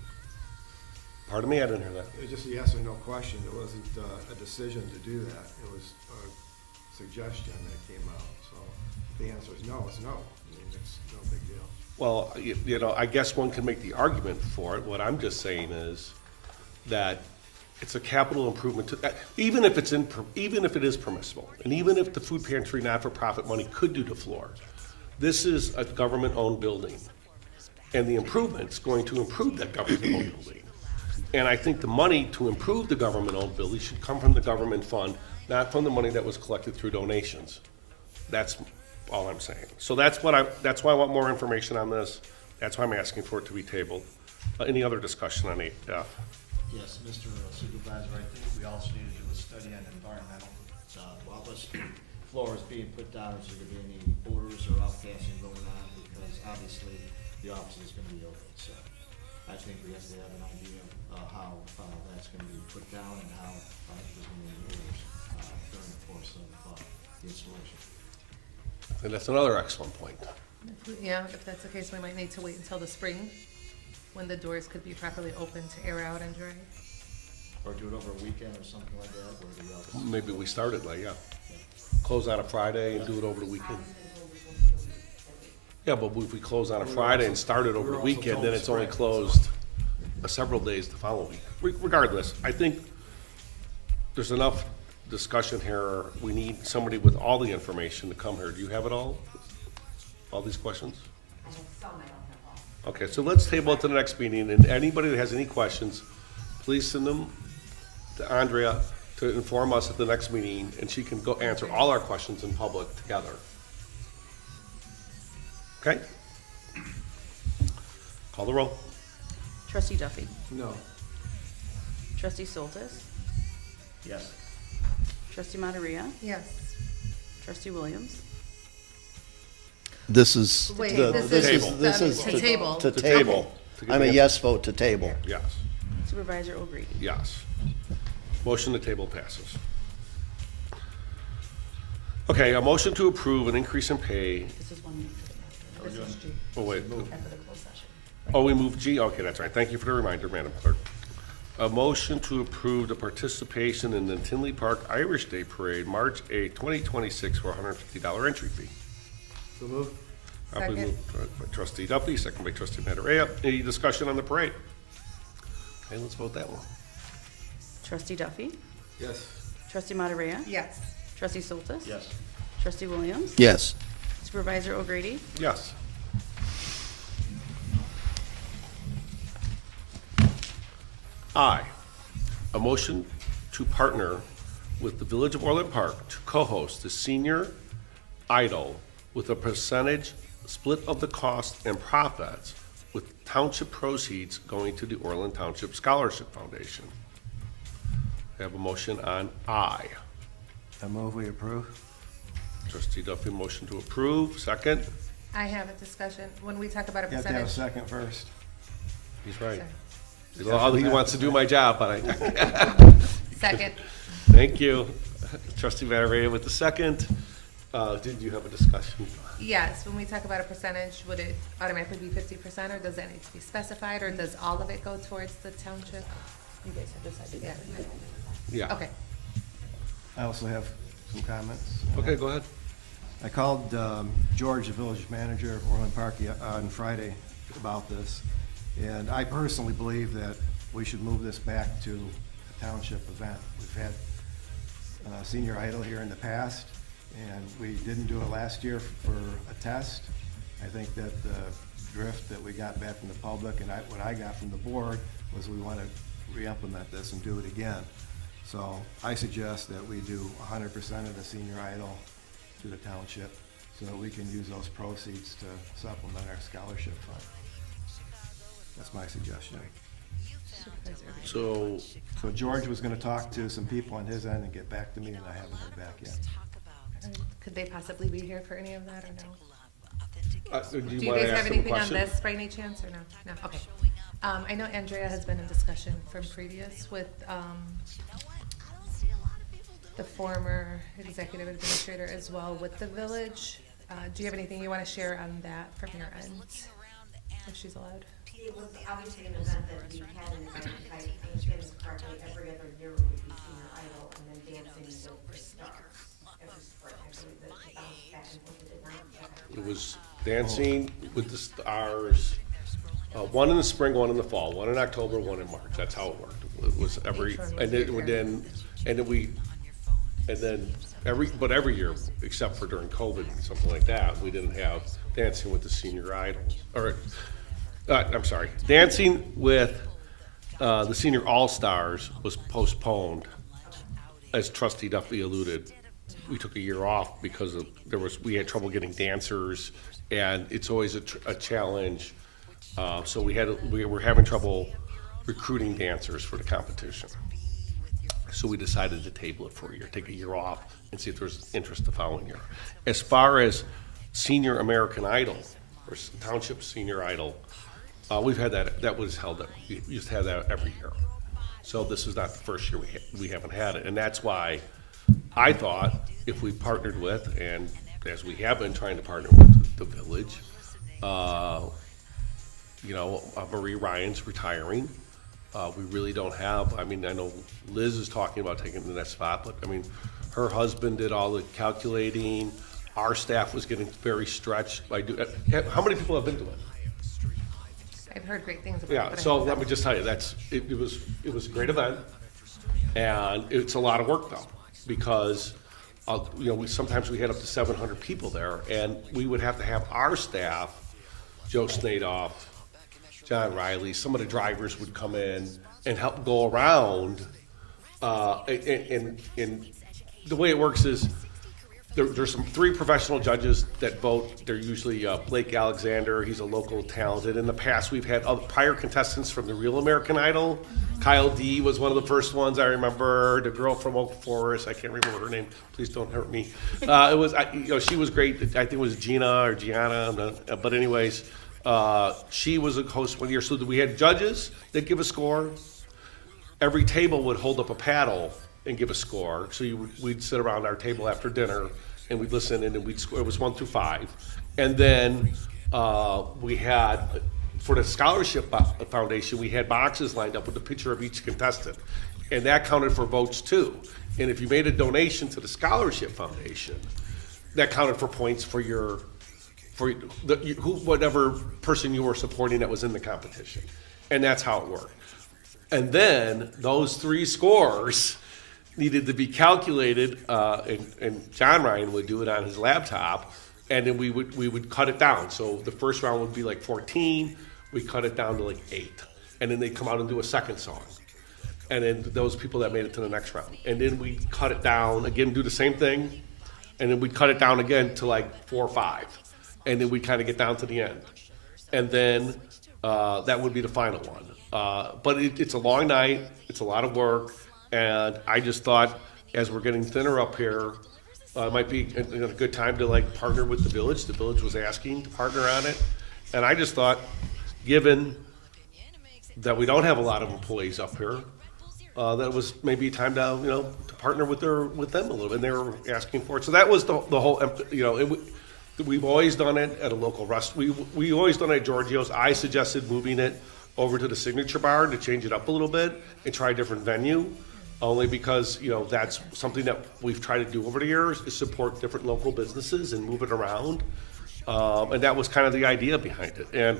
Pardon me, I didn't hear that. It was just a yes or no question. It wasn't a decision to do that. It was a suggestion that came out. So if the answer is no, it's no. I mean, it's no big deal. Well, you know, I guess one can make the argument for it. What I'm just saying is that it's a capital improvement to, even if it is permissible, and even if the food pantry not-for-profit money could do the floor, this is a government-owned building, and the improvement's going to improve that government-owned building. And I think the money to improve the government-owned building should come from the government fund, not from the money that was collected through donations. That's all I'm saying. So that's why I want more information on this. That's why I'm asking for it to be tabled. Any other discussion on 8F? Yes, Mr. Supervisor, I think we also need to do a study on environmental. While this floor is being put down, is there gonna be any odors or outgassing going on? Because obviously, the office is gonna be open, so I think we have to have an idea of how that's gonna be put down and how there's gonna be any odors during the course of the installation. And that's another excellent point. Yeah, if that's the case, we might need to wait until the spring, when the doors could be properly open to air out and dry. Or do it over a weekend or something like that, where the office. Maybe we start it like, yeah. Close on a Friday and do it over the weekend. Yeah, but if we close on a Friday and start it over the weekend, then it's only closed several days the following week. Regardless, I think there's enough discussion here. We need somebody with all the information to come here. Do you have it all? All these questions? Okay, so let's table it to the next meeting, and anybody that has any questions, please send them to Andrea to inform us at the next meeting, and she can go answer all our questions in public together. Okay? Call the roll. Trustee Duffy? No. Trustee Soltis? Yes. Trustee Materia? Yes. Trustee Williams? This is, Wait, the- this this is is, this is to table. To To table. table. To give I'm a the yes vote to table. Yes, Supervisor O'Grady? yes. Motion to table passes. Okay, a motion to approve an increase in pay. This is one. This is G. Oh, wait. After the closed session. Oh, we moved G? Okay, that's right. Thank you for the reminder, Madam Clerk. A motion to approve the participation in the Tinley Park Irish Day Parade, March 8, 2026, for a $150 entry fee. So moved. Properly Second. moved by trustee Duffy, second by trustee Matarea. Any discussion on the parade? Okay, let's vote that one. Trustee Duffy? Yes. Trustee Matarea? Yes. Trustee Soltis? Yes. Trustee Williams? Yes. Supervisor O'Grady? Yes. I, a motion to partner with the Village of Orland Park to co-host the Senior Idol with a percentage split of the cost and profits, with township proceeds going to the Orland Township Scholarship Foundation. I have a motion on I. I move we approve. Trustee Duffy, motion to approve. Second. I have a discussion. When we talk about a You have to have a percentage. second first. He's right. Sorry. He wants to do my job, but I. Second. Thank you. Trustee Matarea with the second. Did you have a discussion? Yes, when we talk about a percentage, would it automatically be 50%, or does that need to be specified, or does all of it go towards the township? You guys have decided. Yeah. Okay. I also have some comments. Okay, go ahead. I called George, the village manager of Orland Park, on Friday about this, and I personally believe that we should move this back to a township event. We've had Senior Idol here in the past, and we didn't do it last year for a test. I think that the drift that we got back from the public and what I got from the board was we want to re-implement this and do it again. So I suggest that we do 100% of the Senior Idol to the township so that we can use those proceeds to supplement our scholarship fund. That's my suggestion. So, George was gonna talk to some people on his end and get back to me, and I haven't heard back yet. Could they possibly be here for any of that, or no? do Do you wanna guys ask have them a anything on question? this by any chance, or no? No, okay. I know Andrea has been in discussion from previous with, the former executive administrator as well with the village. Do you have anything you wanna share on that from your end, if she's allowed? It was obviously an event that we had in the if I understand this correctly, every other year would be Senior Idol and then dancing with the stars every spring. I believe that it bounced back and forth, it did not. It was Dancing with the Stars, one in the spring, one in the fall, one in October, one in March. That's how it worked. It was every, and then every year, except for during COVID and something like that, we didn't have Dancing with the Senior Idols, or, I'm sorry, Dancing with the Senior All-Stars was postponed, as Trustee Duffy alluded. We took a year off because we had trouble getting dancers, and it's always a challenge. So we were having trouble recruiting dancers for the competition. So we decided to table it for a year, take a year off, and see if there's interest the following year. As far as Senior American Idol, or Township Senior Idol, we've had that was held up. We used to have that every year. So this is not the first year we haven't had it, and that's why I thought if we partnered with, and as we have been trying to partner with the village, Marie Ryan's retiring. We really don't have, I know Liz is talking about taking the next spot, but her husband did all the calculating. Our staff was getting very stretched. How many people have been to it? I've heard great things about it. Yeah, but I so haven't let me just tell you, it was a great event, and it's a lot of work though, because sometimes we had up to 700 people there, and we would have to have our staff, Joe Snadoff, John Riley, some of the drivers would come in and help go around, and the way it works is there's three professional judges that vote. They're usually Blake Alexander. He's a local talented. In the past, we've had prior contestants from the Real American Idol. Kyle D was one of the first ones I remember. The girl from Oak Forest, I can't remember her name. Please don't hurt me. She was great. I think it was Gina or Gianna. But anyways, she was a host one year. So we had judges that give a score. Every table would hold up a paddle and give a score. So we'd sit around our table after dinner and we'd listen, and then we'd score, it was 1 through 5. And then we had, for the scholarship foundation, we had boxes lined up with a picture of each contestant. And that counted for votes too. And if you made a donation to the scholarship foundation, that counted for points for your, whatever person you were supporting that was in the competition. And that's how it worked. And then those 3 scores needed to be calculated, and John Ryan would do it on his laptop, and then we would cut it down. So the first round would be like 14, we cut it down to like 8. And then they'd come out and do a second song. And then those people that made it to the next round. And then we'd cut it down, again, do the same thing, and then we'd cut it down again to like 4 or 5. And then we'd kind of get down to the end. And then that would be the final one. But it's a long night, it's a lot of work, and I just thought, as we're getting thinner up here, it might be a good time to like partner with the village. The village was asking to partner on it, and I just thought, given that we don't have a lot of employees up here, that it was maybe time to to partner with them a little bit. And they were asking for it, so that was the whole. We've always done it at a local restaurant. We always done it at Giorgio's. I suggested moving it over to the Signature Bar to change it up a little bit and try a different venue, only because that's something that we've tried to do over the years, is support different local businesses and move it around, and that was kind of the idea behind it. And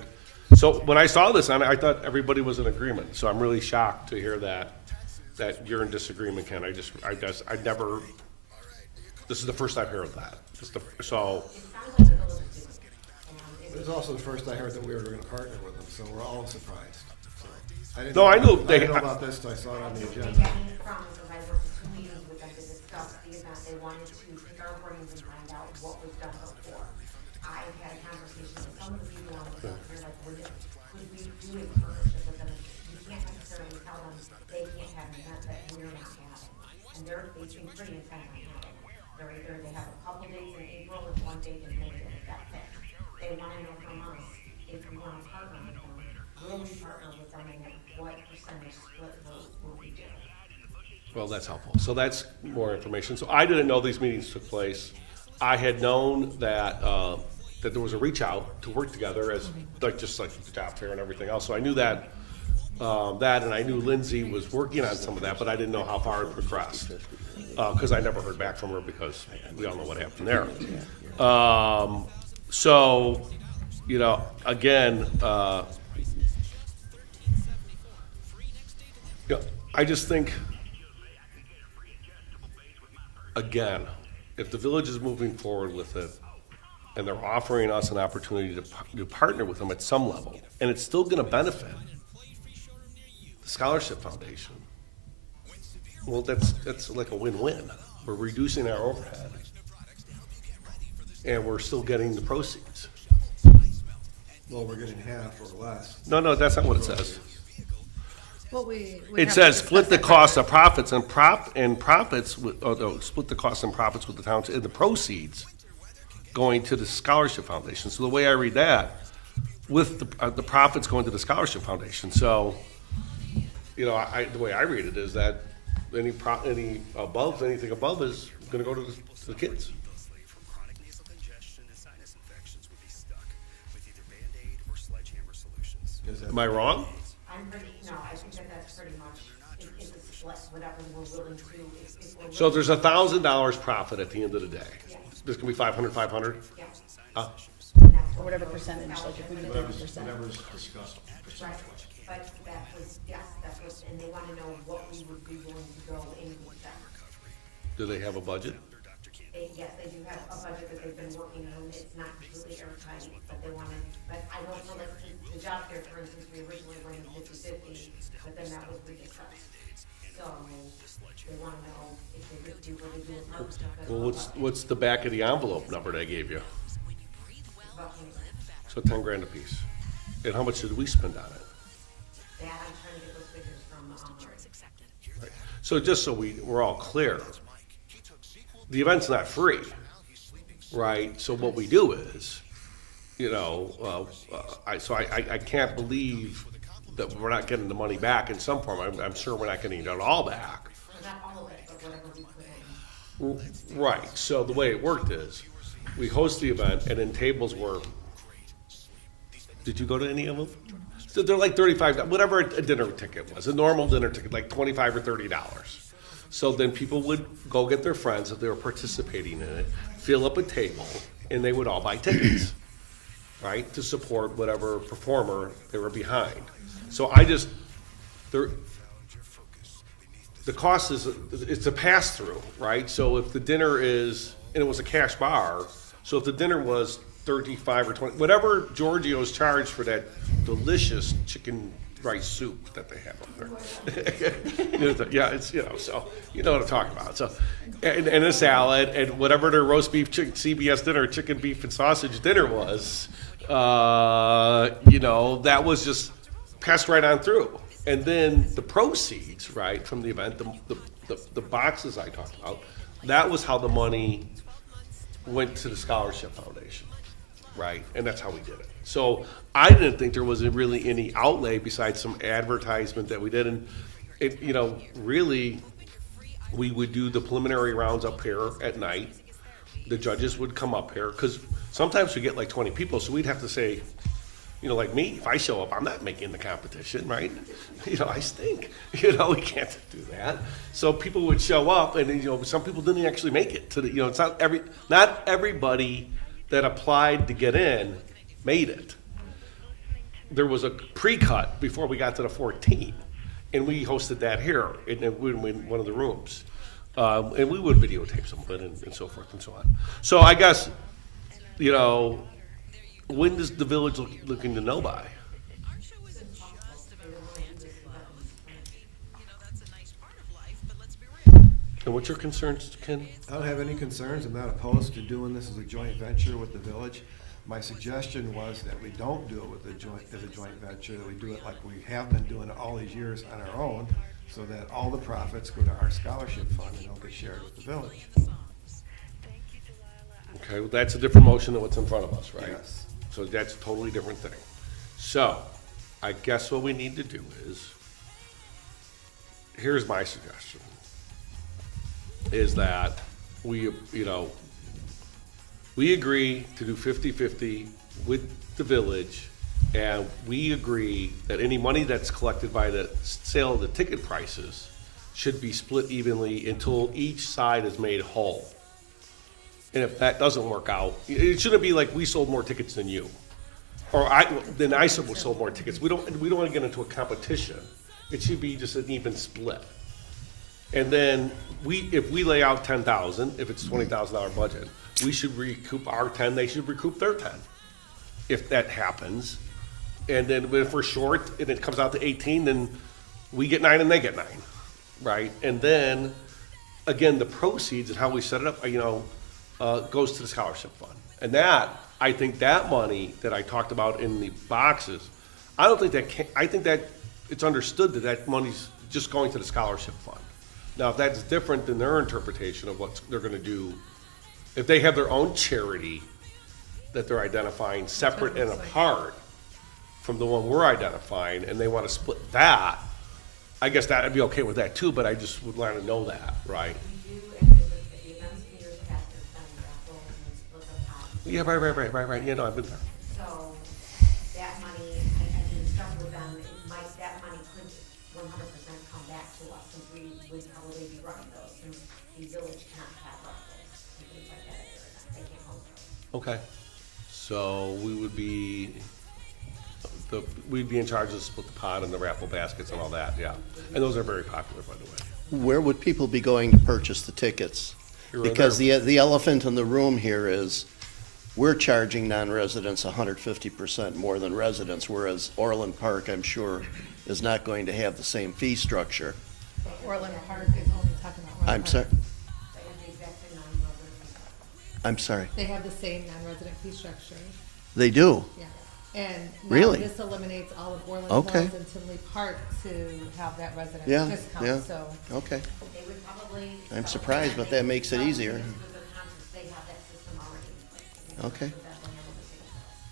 so when I saw this on it, I thought everybody was in agreement. So I'm really shocked to hear that you're in disagreement, Ken. I never. This is the first I've heard of that. So. It's also the first I heard that we were going to partner with them, so we're all surprised. So, I didn't know about this till I saw it on the agenda. I worked 2 meetings with them to discuss the event. They wanted to pick our brains and find out what was done before. I had a conversation with some of the people on the board, they're like, could we do a partnership with them? You can't necessarily tell them they can't have an event that we're not having. And they seem pretty intent on having it. They have a couple days in April and 1 date in May that got picked. They want to know from us if we want to partner with them. Will we partner with them, and what percentage split will we do? Well, that's helpful. So that's more information. So I didn't know these meetings took place. I had known that that there was a reach out to work together as just like the job fair and everything else. So I knew that, and I knew Lindsay was working on some of that, but I didn't know how far it progressed because I never heard back from her, because we all know what happened there. So, again, I just think, again, if the village is moving forward with it and they're offering us an opportunity to partner with them at some level, and it's still going to benefit the Scholarship Foundation, well, that's like a win-win. We're reducing our overhead, and we're still getting the proceeds. Well, we're getting half or less. No, that's not what it says. Well, we It says split the cost of profits and profits with, split the cost and profits with the towns, and the proceeds going to the Scholarship Foundation. So the way I read that, with the profits going to the Scholarship Foundation. So, the way I read it is that anything above is going to go to the kids. Am I wrong? I think that's pretty much, it's a split, whatever we're willing to. So if there's $1,000 profit at the end of the day, this can be 500. Yeah. Or whatever percentage, like if we did 30%. Whatever's discussed. Right, but that was, and they want to know what we would be willing to go in with them. Do they have a budget? Yes, they do have a budget that they've been working on. It's not completely airtight, but they want to, but I don't know that the job fair, for instance, we originally went 50-50, but then that was rediscussed. So they want to know if they could do what they do with other stuff. Well, what's the back of the envelope number they gave you? About 20 grand. So 10 grand a piece. And how much did we spend on it? That I'm trying to get those figures from Right. So just so we're all clear, the event's not free, right? So what we do is, I can't believe that we're not getting the money back in some form. I'm sure we're not getting it all back. Not all of it, but whatever we put in. Right, so the way it worked is, we host the event, and then tables were, did you go to any of them? So they're like $35, whatever a dinner ticket was, a normal dinner ticket, like $25 or $30. So then people would go get their friends, if they were participating in it, fill up a table, and they would all buy tickets, right, to support whatever performer they were behind. So the cost is, it's a pass-through, right? So if the dinner is, and it was a cash bar, so if the dinner was 35 or 20, whatever Giorgio's charged for that delicious chicken rice soup that they have up there. Yeah, it's, so you know what I'm talking about. So, and a salad, and whatever their roast beef CBS dinner, chicken, beef, and sausage dinner was, that was just passed right on through. And then the proceeds, right, from the event, the boxes I talked about, that was how the money went to the Scholarship Foundation, right? And that's how we did it. So I didn't think there was really any outlay besides some advertisement that we did. And it, really, we would do the preliminary rounds up here at night. The judges would come up here, because sometimes we get like 20 people, so we'd have to say, like me, if I show up, I'm not making the competition, right? I stink. We can't do that. So people would show up, and some people didn't actually make it to the. It's not everybody that applied to get in made it. There was a pre-cut before we got to the 14, and we hosted that here in one of the rooms, and we would videotape some of it and so forth and so on. So I guess, when does the village looking to know by? And what's your concerns, Ken? I don't have any concerns. I'm not opposed to doing this as a joint venture with the village. My suggestion was that we don't do it as a joint venture, that we do it like we have been doing it all these years on our own, so that all the profits go to our scholarship fund and don't get shared with the village. Okay, well, that's a different motion than what's in front of us, right? Yes. So that's a totally different thing. So, I guess what we need to do is, here's my suggestion, is that we agree to do 50-50 with the village, and we agree that any money that's collected by the sale of the ticket prices should be split evenly until each side is made whole. And if that doesn't work out, it shouldn't be like we sold more tickets than you, or then I sold more tickets. We don't want to get into a competition. It should be just an even split. And then if we lay out 10,000, if it's $20,000 budget, we should recoup our 10. They should recoup their 10, if that happens. And then if we're short and it comes out to 18, then we get 9 and they get 9, right? And then again, the proceeds and how we set it up, goes to the scholarship fund. And I think that money that I talked about in the boxes, I think that it's understood that money's just going to the scholarship fund. Now, if that's different than their interpretation of what they're gonna do, if they have their own charity that they're identifying separate and apart from the one we're identifying, and they wanna split that, I guess I'd be okay with that too, but I just would want to know that, right? Yeah, right. Yeah, no, I've been there. So that money, and discuss with them, that money could 100% come back to us, since we would probably be running those, since the village cannot have raffles and things like that. They can't host those. Okay, so we'd be in charge of split the pot and the raffle baskets and all that, yeah. And those are very popular, by the way. Where would people be going to purchase the tickets? Because the elephant in the room here is, we're charging non-residents 150% more than residents, whereas Orland Park, I'm sure, is not going to have the same fee structure. Orland Park is only talking about. I'm sorry? I'm sorry. They have the same non-resident fee structure. They do? Yeah. And now Really? this eliminates all of Orland Okay. Hills and Tinley Park to have that resident Yeah, discount, yeah. so. Okay. They would probably. I'm surprised, but that makes it easier. They have that system already in place. Okay.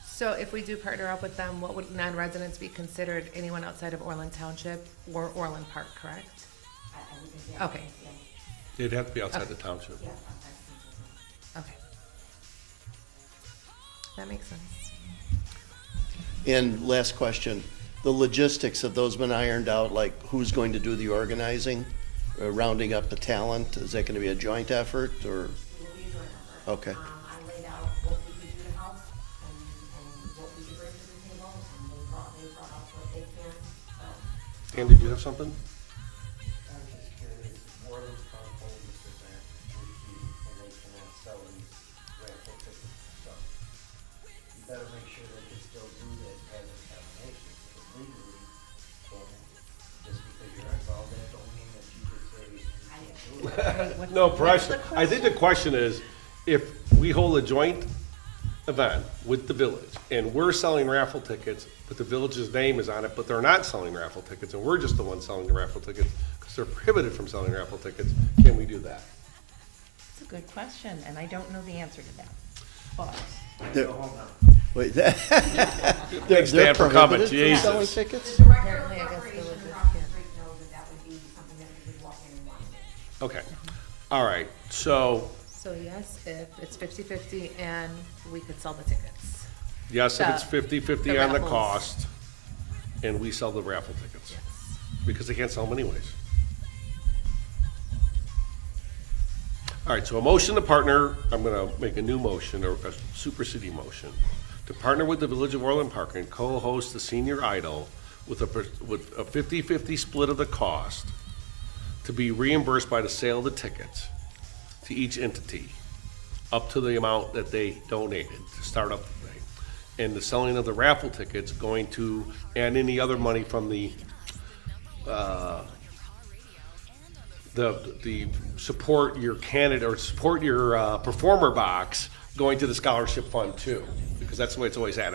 So if we do partner up with them, what would non-residents be considered? Anyone outside of Orland Township or Orland Park, correct? Okay. It'd have to be outside the township. Okay. That makes sense. And last question, the logistics, have those been ironed out, like who's going to do the organizing, rounding up the talent? Is that gonna be a joint effort, or? Okay. I laid out what we could do to help and what we could bring to the table, and they brought up what they can, so. Dan, did you have something? I'm just curious, Orland's trying to hold this event with you, and they cannot sell these raffle tickets, so you better make sure they can still do that as a combination, because legally, just because you're involved, that don't mean that you could say you can do it. No pressure. I think the question is, if we hold a joint event with the village, and we're selling raffle tickets, but the village's name is on it, but they're not selling raffle tickets, and we're just the ones selling the raffle tickets, because they're prohibited from selling raffle tickets, can we do that? It's a good question, and I don't know the answer to that. But They're- Wait, Thanks, they're Dan, for coming. prohibited from selling Jesus. tickets? apparently, I guess villages can. Know that that would be something that we would walk in and want to do. Okay. All right, so, So yes, if it's 50-50 and we could sell the tickets. yes, if it's The- 50-50 the on the raffles. cost, and we sell the raffle tickets. Because they can't sell them anyways. All right, so a motion to partner, I'm gonna make a new motion, or a superseding motion, to partner with the Village of Orland Park and co-host the Senior Idol with a 50-50 split of the cost to be reimbursed by the sale of the tickets to each entity, up to the amount that they donated to start up the thing. And the selling of the raffle tickets going to, and any other money from the support your candidate, or support your performer box, going to the scholarship fund too, because that's the way it's always at.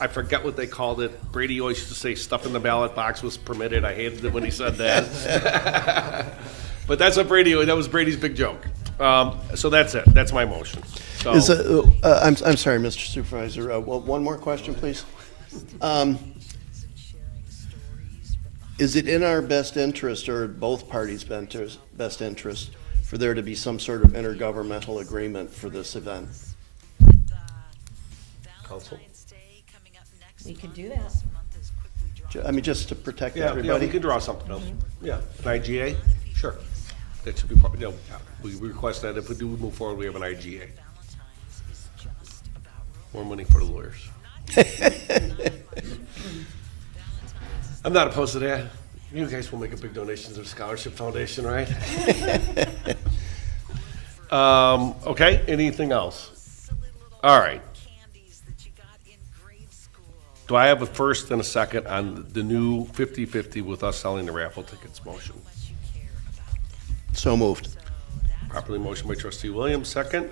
I forget what they called it. Brady always used to say stuff in the ballot box was permitted. I hated it when he said that. But that's what that was Brady's big joke. So that's it. That's my motion. So, Is, I'm sorry, Mr. Supervisor, one more question, please. Is it in our best interest, or both parties' best interest, for there to be some sort of intergovernmental agreement for this event? Council? We could do that. I mean, just to protect Yeah, everybody? we can draw something up. Yeah, an IGA? Sure. That should be part, we request that if we do move forward, we have an IGA. More money for the lawyers. I'm not opposed to that. You guys will make a big donation to the Scholarship Foundation, right? Okay, anything else? All right. Do I have a first and a second on the new 50-50 with us selling the raffle tickets motion? So moved. Properly motion by trustee Williams, second.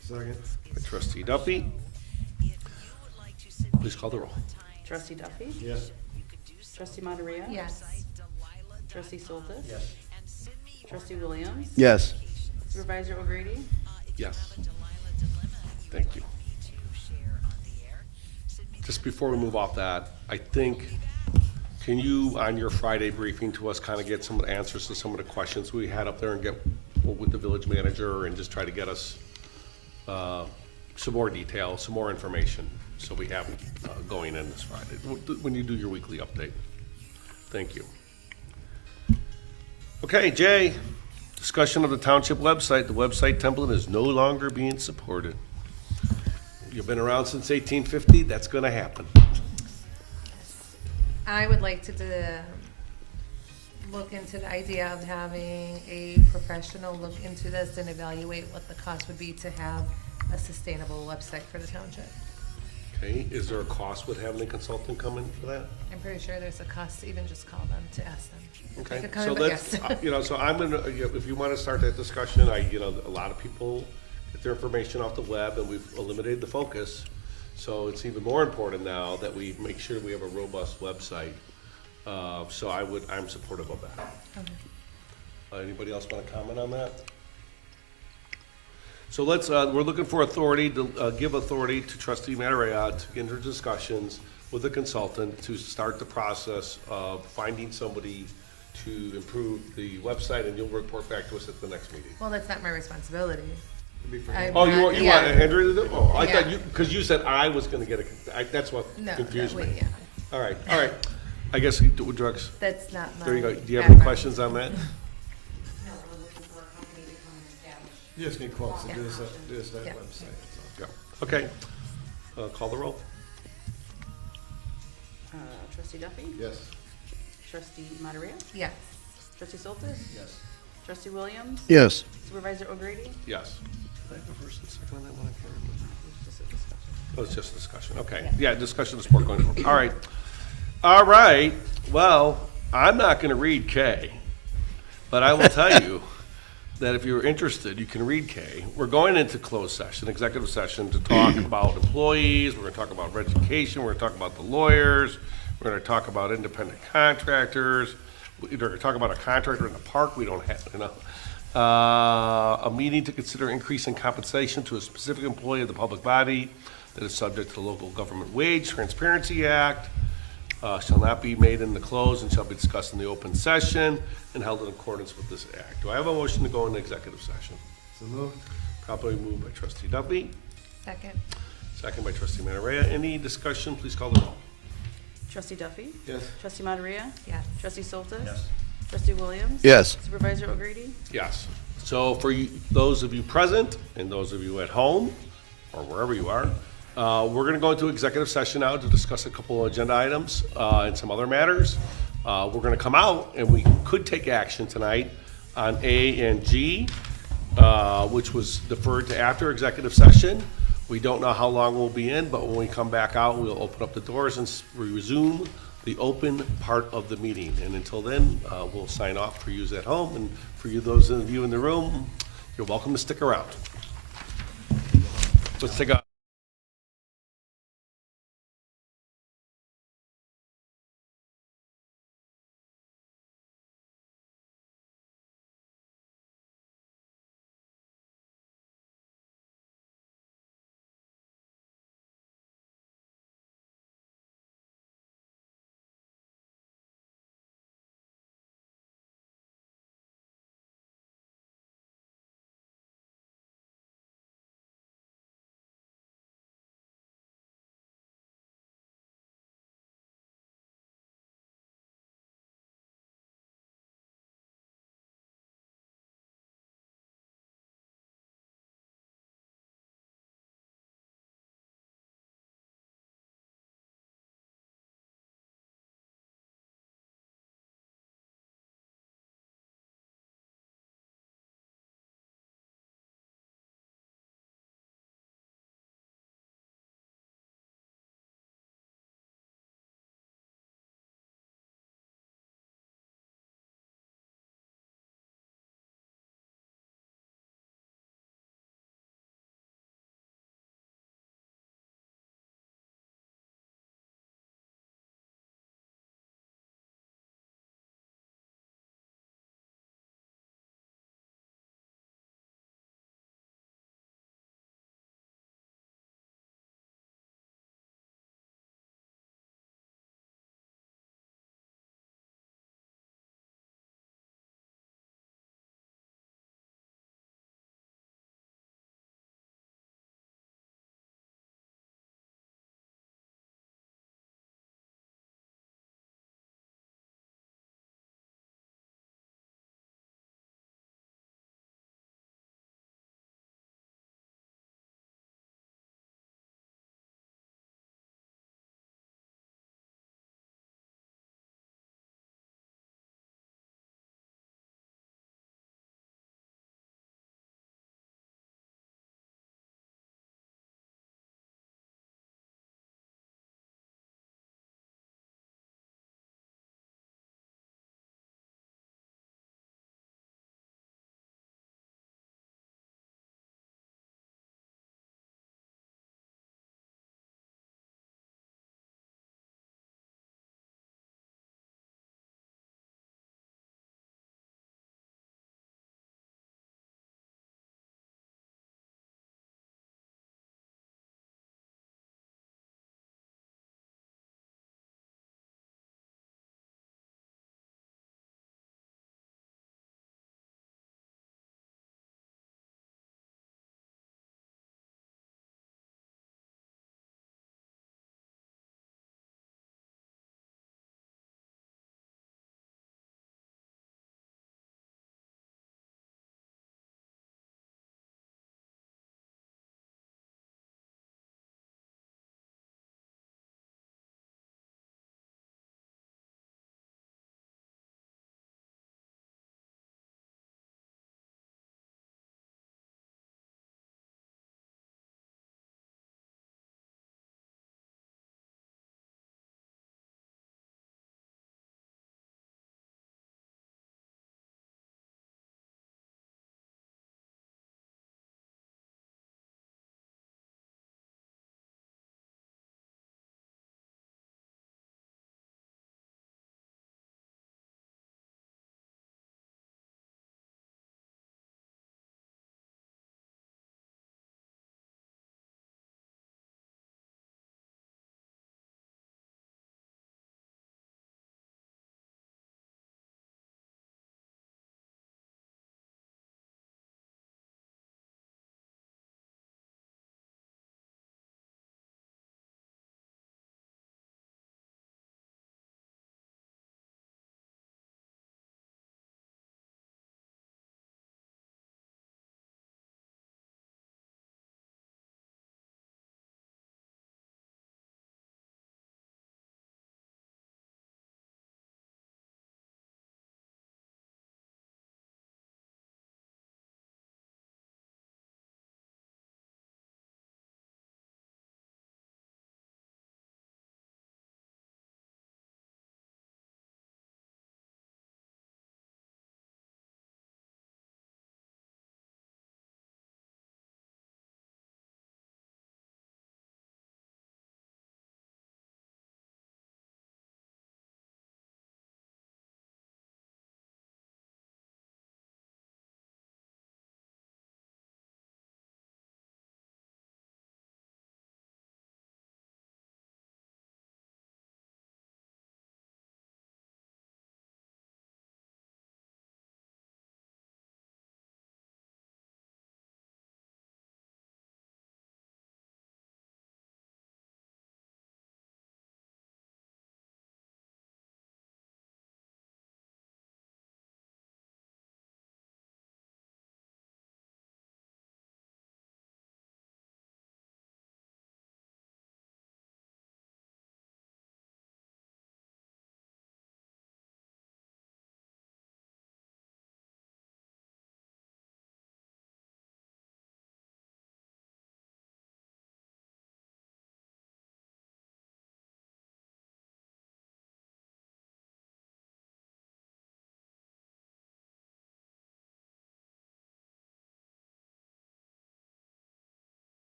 Second. By trustee Duffy. Please call the roll. Trustee Duffy? Yes. Trustee Monteria? Yes. Trustee Soltis? Yes. Trustee Williams? Yes. Supervisor O'Grady? Yes. Thank you. Just before we move off that, I think, can you, on your Friday briefing to us, kind of get some of the answers to some of the questions we had up there, and get with the village manager, and just try to get us some more detail, some more information, so we have going in this Friday, when you do your weekly update. Thank you. Okay, Jay, discussion of the township website. The website template is no longer being supported. You've been around since 1850, that's gonna happen. I would like to look into the idea of having a professional look into this and evaluate what the cost would be to have a sustainable website for the township. Okay, is there a cost with having a consultant come in for that? I'm pretty sure there's a cost to even just call them to ask them. They Okay, could come so in, but let's, yes. so I'm gonna, if you wanna start that discussion, a lot of people get their information off the web, and we've eliminated the focus. So it's even more important now that we make sure we have a robust website. So I'm supportive of that. Okay. Anybody else wanna comment on that? So let's, we're looking for authority to, give authority to trustee Mataria to enter discussions with a consultant to start the process of finding somebody to improve the website, and you'll report back to us at the next meeting. Well, that's not my responsibility. Oh, you want Andrea to do? Oh, I Yeah. thought you, because you said I was gonna get that's what No, confused me. wait, yeah. All right, all right. I guess we do drugs. That's not There you go. my Do you have any background. questions on that? You just need quotes to Yeah. do that Yeah. website. Yeah. Okay. Call the roll. Trustee Duffy? Yes. Trustee Moderia? Yes. Trustee Soltis? Yes. Trustee Williams? Yes. Supervisor O'Grady? Yes. Did I have a first and second on that one? I can't remember. Just a discussion. Oh, it's just a discussion. Okay. Yeah, discussion of sport going forward. All right. All right. Well, I'm not going to read K, but I will tell you that if you're interested, you can read K. We're going into closed session, executive session, to talk about employees. We're going to talk about education. We're going to talk about the lawyers. We're going to talk about independent contractors. We're going to talk about a contractor in the park. We don't have, a meeting to consider increasing compensation to a specific employee of the public body that is subject to the Local Government Wage Transparency Act. Shall not be made in the closed and shall be discussed in the open session and held in accordance with this act. Do I have a motion to go into executive session? So moved. Properly moved by trustee Duffy, Second. second by trustee Manarea. Any discussion? Please call the roll. Trustee Duffy? Yes. Trustee Moderia? Yes. Trustee Soltis? Yes. Trustee Williams? Yes. Supervisor O'Grady? Yes. So for you, those of you present and those of you at home or wherever you are, we're going to go into executive session now to discuss a couple of agenda items and some other matters. We're going to come out and we could take action tonight on A and G, which was deferred to after executive session. We don't know how long we'll be in, but when we come back out, we'll open up the doors and resume the open part of the meeting. And until then, we'll sign off for you at home, and for you, those of you in the room, you're welcome to stick around. Let's take a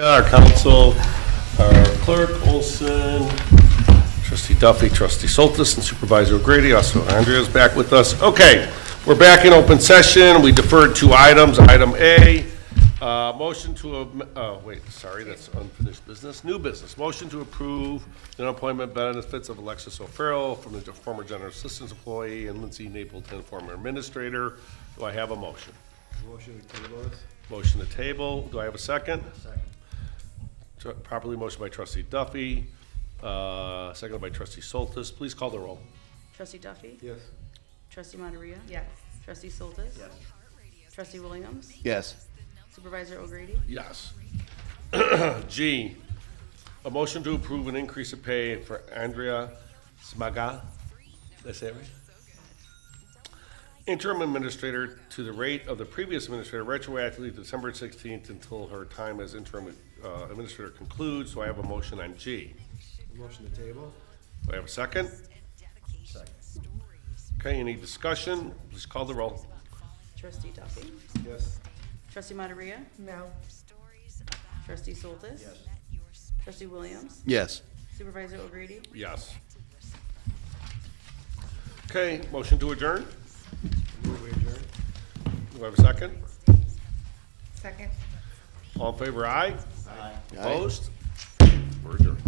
Our council, our clerk, Olson, trustee Duffy, trustee Soltis, and supervisor O'Grady. Also, Andrea's back with us. Okay, we're back in open session. We deferred 2 items. Item A, motion to, that's unfinished business. New business, motion to approve the unemployment benefits of Alexis O'Farrell from the former general assistance employee and Lindsay Napleton, former administrator. Do I have a motion? Motion to table this. Motion to table. Do I have a second? Second. Properly motion by trustee Duffy, seconded by trustee Soltis. Please call the roll. Trustee Duffy? Yes. Trustee Monteria? Yes. Trustee Soltis? Yes. Trustee Williams? Yes. Supervisor O'Grady? Yes. G, a motion to approve an increase of pay for Andrea Smaga, did I say it right? Interim administrator to the rate of the previous administrator retroactively December 16th until her time as interim administrator concludes. So I have a motion on G. Motion to table. Do I have a second? Second. Okay, any discussion? Please call the roll. Trustee Duffy? Yes. Trustee Monteria? No. Trustee Soltis? Yes. Trustee Williams? Yes. Supervisor O'Grady? Yes. Okay, motion to adjourn. Move we adjourn. Do I have a second? Second. All in favor, aye? Aye. Opposed? We're adjourned.